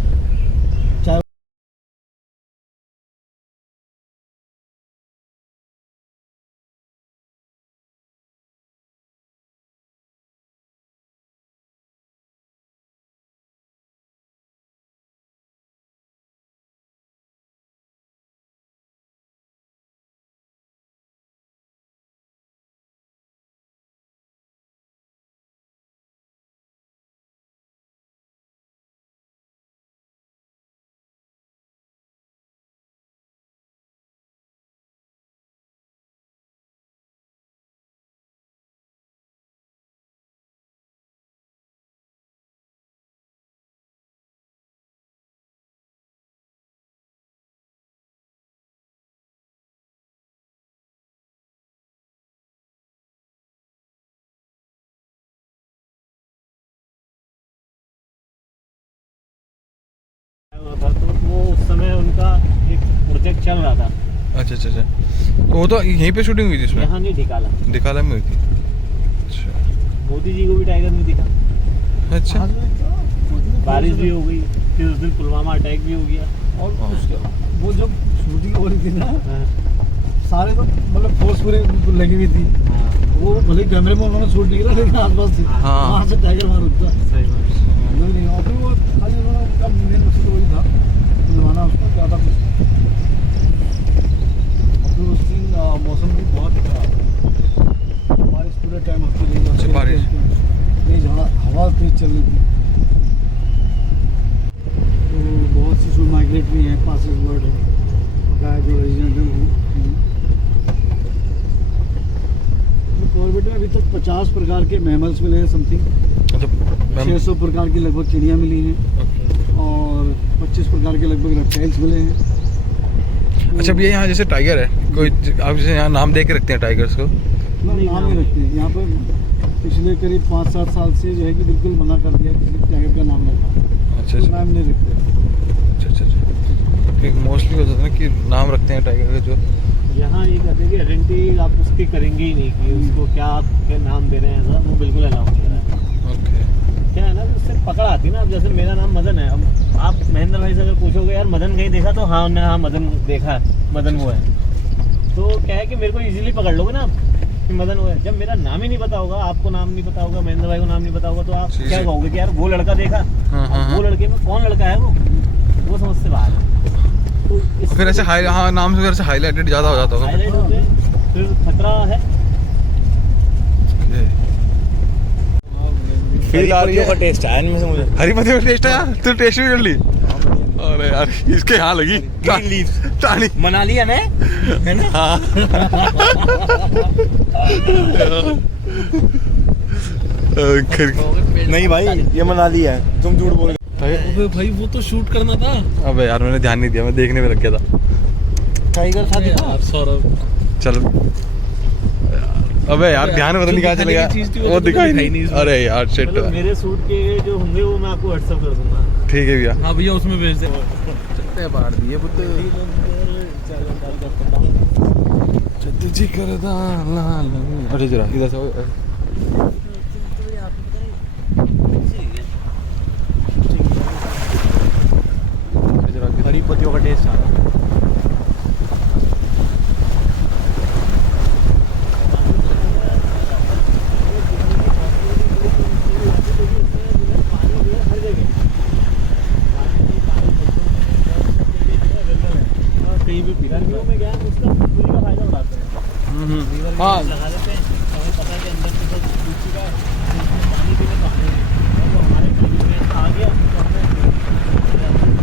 समय उनका एक प्रोजेक्ट चल रहा था। अच्छा अच्छा अच्छा, तो वो तो यहीं पे शूटिंग हुई थी इसमें? यहाँ नहीं ढिकाला, दिखाला में हुई थी। अच्छा मोदी जी को भी टाइगर नहीं दिखा। अच्छा, बारिश भी हो गई, फिर उस दिन पुलवामा अटैक भी हो गया। और उसके वो जब शूटिंग हो रही थी ना, हाँ, सारे तो मतलब फोर्स पूरी लगी हुई थी। हाँ, वो भले कैमरे में उन्होंने शूट नहीं किया, लेकिन आसपास थी। हाँ। वहाँ से टाइगर वहाँ रुकता सही बात। नहीं। और फिर वो खाली उन्होंने उनका मेन मकसद वही था, बुलवाना उसको ज़्यादा कुछ। फिर उस दिन मौसम भी बहुत खराब, बारिश पूरे टाइम हफ्ते अच्छा, बारिश। तेज हवा तेज चल रही थी। तो बहुत सी शुड माइग्रेट भी हैं, पासिस बर्ड है, बकाया जो रेजिडेंट हैं। तो कॉर्बेट में अभी तक 50 प्रकार के मैमल्स मिले हैं, समथिंग मतलब 600 प्रकार की लगभग चिड़ियाँ मिली हैं और 25 प्रकार के लगभग रेप्टाइल्स मिले हैं। अच्छा भैया, यहाँ जैसे टाइगर है, कोई आप जैसे यहाँ नाम दे के रखते हैं टाइगर्स को? नाम नहीं रखते हैं यहाँ पर। पिछले करीब 5-7 साल से जो है कि बिल्कुल मना कर दिया किसी टाइगर का नाम रखना। अच्छा तो अच्छा नाम नहीं रखते। अच्छा अच्छा, मोस्टली होता है ना कि नाम रखते हैं टाइगर का, जो यहाँ ये कहते हैं कि आइडेंटिटी आप उसकी करेंगे ही नहीं कि उसको क्या आप क्या नाम दे रहे हैं, ऐसा वो बिल्कुल अलाउ नहीं कर रहा है। ओके। क्या है ना कि उससे पकड़ आती है ना। अब जैसे मेरा नाम मदन है, अब आप महेंद्र भाई से अगर पूछोगे यार मदन कहीं देखा, तो हाँ हमने हाँ मदन देखा है, मदन वो है। तो क्या है कि मेरे को इजीली पकड़ लोगे ना आप कि मदन वो है। जब मेरा नाम ही नहीं पता होगा, आपको नाम नहीं पता होगा, महेंद्र भाई को नाम नहीं पता होगा, तो आप जी, क्या जी। कहोगे कि यार वो लड़का देखा, हाँ हाँ वो हाँ। लड़के में कौन लड़का है वो समझ से बाहर है। तो फिर ऐसे हाँ नाम से वगैरह से हाईलाइटेड ज़्यादा हो जाता होगा। हाईलाइट होते हैं, फिर खतरा है। फील आ रही है। टेस्ट आया इनमें से मुझे। हरी पत्ती का टेस्ट है यार, तू टेस्ट भी कर ली? अरे यार इसके यहाँ लगी टाणी। मना लिया ने, है ना? हाँ। नहीं भाई, ये मना लिया है, तुम झूठ बोल रहे अबे भाई वो तो शूट करना था। अबे यार मैंने ध्यान नहीं दिया, मैं देखने में लग गया था। हो। टाइगर था दिखा। यार सौरभ, चलो अबे यार ध्यान में पता नहीं कहाँ चले गया, जो दिखाने की चीज़ थी वो वो तो दिखाई दिखाई नहीं नहीं। इसमें। अरे यार शिट। मतलब मेरे सूट के जो होंगे वो मैं आपको व्हाट्सएप कर दूंगा। ठीक है भैया। हाँ भैया उसमें भेज दे। चलते बाहर दिए पुत्र। जी करदा लाल। अरे जरा इधर से हरी पत्तियों का टेस्ट आ रहा है। कहीं भी गर्मियों में गया उसका पूरी का फायदा उठाते हैं। हाँ लगा देते हैं, हमें पता है कि अंदर से सब सूख चुका है, तो उसमें पानी पीने तो आने नहीं। और वो हमारे पानी में आ गया तो हमने क्या है, हो जाते हैं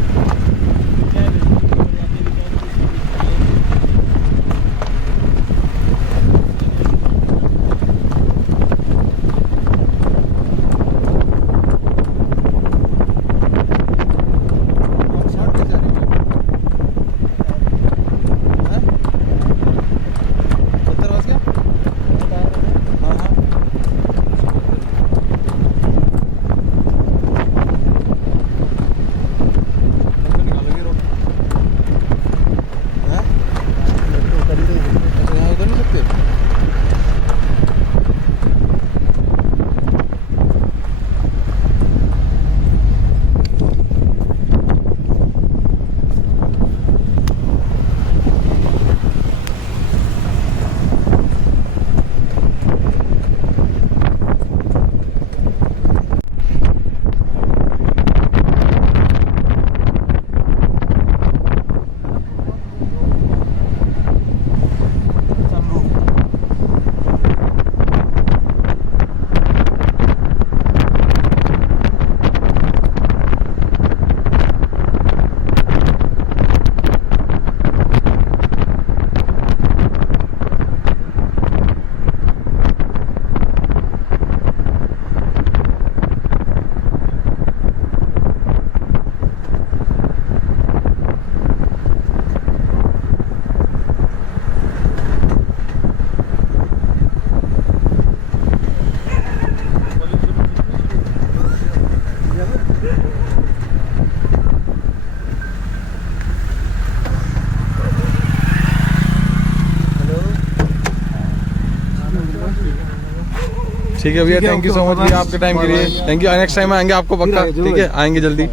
ठीक है भैया, ठीक है, thank you okay, so much bye, भैया आपके टाइम के लिए। Bye. Thank you, next time आएंगे आपको पक्का, फिर आइए, ठीक है, आएंगे जल्दी।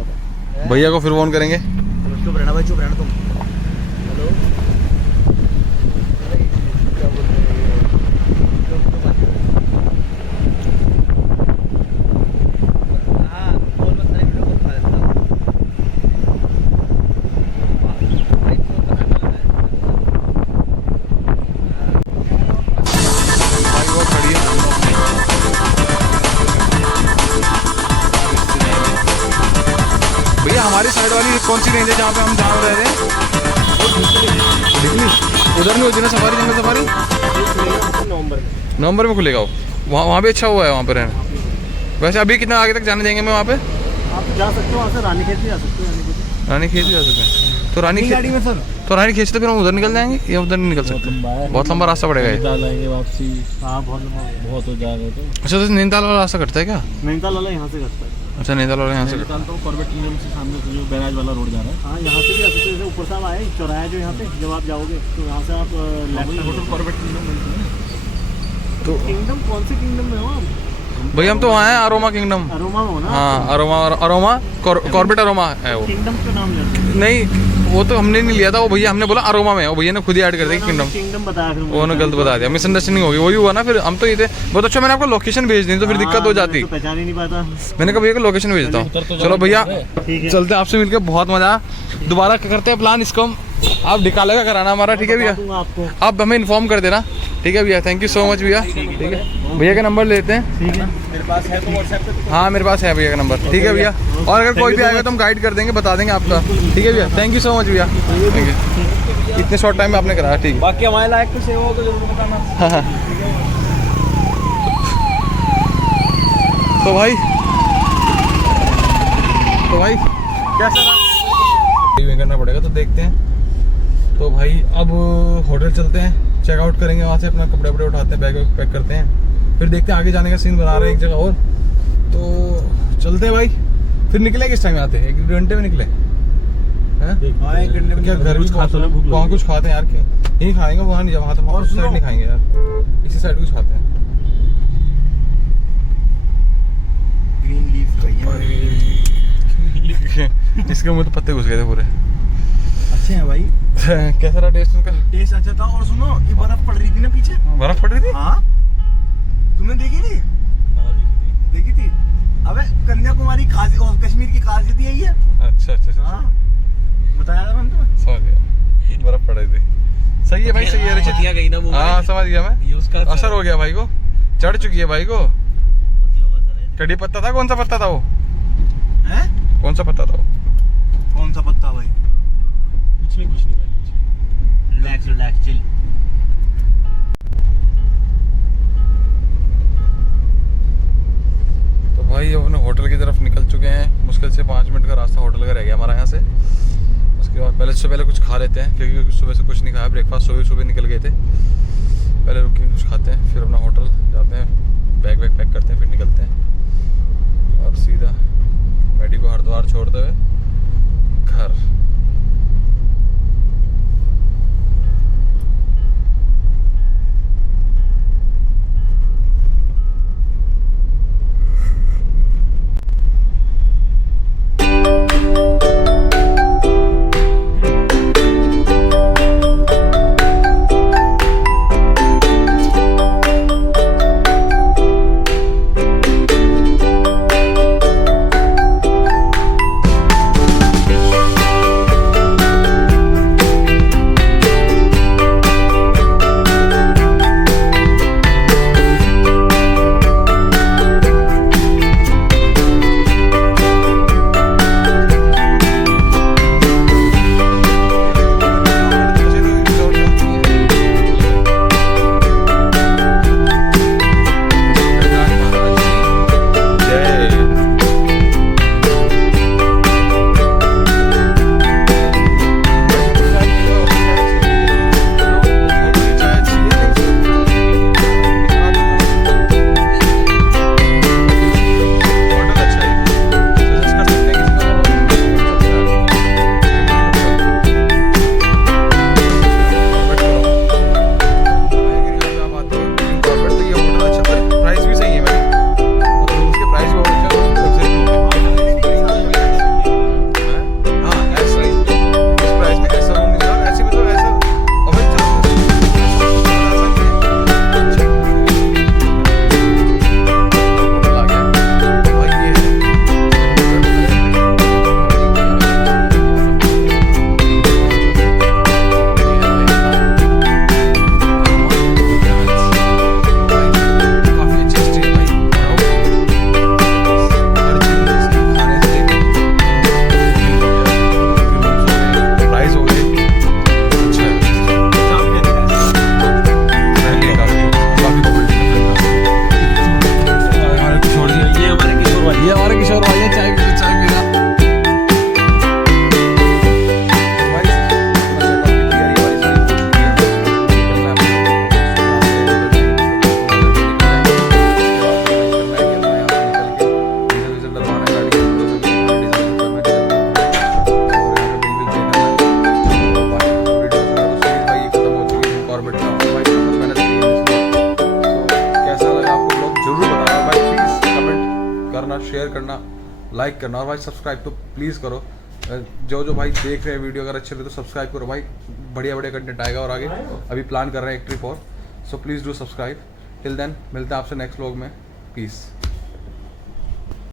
भैया को फिर फोन करेंगे। चुप रहना भाई, चुप रहना तुम। भाई वो खड़ी है। भैया हमारी साइड वाली कौन सी रेंज है जहाँ पे हम जहाँ रह रहे हैं? दिल्ली उधर नहीं होती ना सफारी, जंगल सफारी? नवंबर में खुलेगा वो, वहाँ भी अच्छा हुआ है वहाँ पे रहना। वैसे अभी कितना आगे तक जाने देंगे मैं वहाँ पे? आप जा सकते हो वहाँ से रानी खेत भी जा सकते हो, रानी खेत भी जा सकते हैं। तो रानी गाड़ी खेत, में सर तो रानी खेत से फिर हम उधर निकल जाएंगे या उधर नहीं निकल सकते? बहुत लंबा रास्ता पड़ेगा ये। नैनीताल आएंगे वापसी, हाँ बहुत लंबा है। बहुत हो जाएगा तो। अच्छा तो नैनीताल वाला रास्ता कटता है क्या? नैनीताल वाला यहाँ से करता है। अच्छा नैनीताल वाला यहाँ से कटता नैनीताल तो कॉर्बेट किंगडम से सामने से जो बैराज वाला रोड जा रहा है। हाँ यहाँ से भी आ सकते हो, जैसे ऊपर साहब आए चौराहा जो यहाँ पे, जब आप जाओगे तो यहाँ से आप लेफ्ट होटल कॉर्बेट किंगडम में। तो किंगडम कौन से किंगडम में हो आप? भैया हम तो वहाँ हैं अरोमा किंगडम। अरोमा में हो ना? हाँ अरोमा कॉर्बेट अरोमा है वो। किंगडम का नाम लेते हैं। नहीं वो तो हमने नहीं लिया था, वो भैया हमने बोला अरोमा में है, वो भैया ने खुद ही ऐड कर दिया किंगडम। किंगडम बताया फिर मुझे। उन्होंने गलत बता दिया, मिसअंडरस्टैंडिंग होगी, वही हुआ ना। फिर हम तो ये थे बहुत अच्छा, मैंने आपको लोकेशन भेज दी तो फिर दिक्कत हो हाँ, जाती। मैं तो पहचान ही नहीं पाता। मैंने कहा भैया को लोकेशन भेजता हूँ। चलो भैया ठीक है। चलते हैं, आपसे मिलकर बहुत मजा। दोबारा करते हैं प्लान इसको हम, आप निकाले का कराना हमारा, ठीक है भैया? दूंगा आपको। आप हमें इन्फॉर्म कर देना, ठीक है भैया? थैंक यू सो मच भैया, ठीक है भैया का नंबर लेते हैं। ठीक है। मेरे पास है तो व्हाट्सएप पे। हाँ मेरे पास है भैया का नंबर, ठीक है भैया? और अगर कोई भी आएगा तो हम गाइड कर देंगे, बता देंगे आपका, ठीक है भैया? थैंक यू सो मच भैया, थैंक यू। इतने शॉर्ट टाइम में आपने कराया, ठीक है। बाकी हमारे लायक कुछ सेवा हो तो जरूर बताना। हाँ हाँ। तो भाई क्या सर? ये करना पड़ेगा, तो देखते हैं। तो भाई अब होटल चलते हैं, चेकआउट करेंगे वहाँ से, अपना कपड़े वपड़े उठाते हैं, बैग वैग पैक करते हैं, फिर देखते हैं आगे जाने का सीन बना रहे हैं एक जगह और। तो चलते हैं भाई, फिर निकले किस टाइम आते हैं? 1 घंटे में निकले हैं? हाँ, 1 घंटे में क्या घर कुछ खा तो लो, भूख वहाँ लगी। कुछ खाते हैं यार, यहीं खाएंगे, वहाँ नहीं, वहाँ तो और उस साइड सुनो। नहीं खाएंगे यार, इसी साइड कुछ खाते हैं। ग्रीन लीफ चाहिए। इसके मुँह तो पत्ते घुस गए थे पूरे। अच्छे हैं भाई, कैसा रहा टेस्ट उनका? टेस्ट अच्छा था। और सुनो, ये बर्फ पड़ रही थी ना पीछे। बर्फ पड़ रही थी? हाँ, तुमने देखी थी? देखी थी? अबे कन्याकुमारी खासी और कश्मीर की खासियत यही है। अच्छा अच्छा अच्छा, हाँ, बताया था मैंने तुम्हें। समझ गया, बर्फ पड़ रही थी। सही है भाई, सही है रचित। गई ना मुंह में। हाँ समझ गया मैं, ये उसका असर हो गया भाई को, चढ़ चुकी है भाई को। कड़ी पत्ता था, कौन सा पत्ता था वो? हैं? कौन सा पत्ता था वो? कौन सा पत्ता भाई? कुछ नहीं भाई। Relax relax chill. तो भाई अपने होटल की तरफ निकल चुके हैं, मुश्किल से 5 मिनट का रास्ता होटल का रह गया हमारा यहाँ से। उसके बाद पहले कुछ खा लेते हैं, क्योंकि सुबह से कुछ नहीं खाया, ब्रेकफास्ट सुबह निकल गए थे। पहले रुक के कुछ खाते हैं, फिर अपना होटल जाते हैं, बैग वैग पैक करते हैं, फिर निकलते हैं और सीधा मैडी को हरिद्वार छोड़ते हुए घर। लाइक करना, और भाई सब्सक्राइब तो प्लीज़ करो। जो जो भाई देख रहे हैं वीडियो अगर अच्छे लगे तो सब्सक्राइब करो भाई, बढ़िया बढ़िया कंटेंट आएगा। और आगे अभी प्लान कर रहे हैं एक ट्रिप और, so please do subscribe. Till then मिलते हैं आपसे नेक्स्ट व्लॉग में। पीस।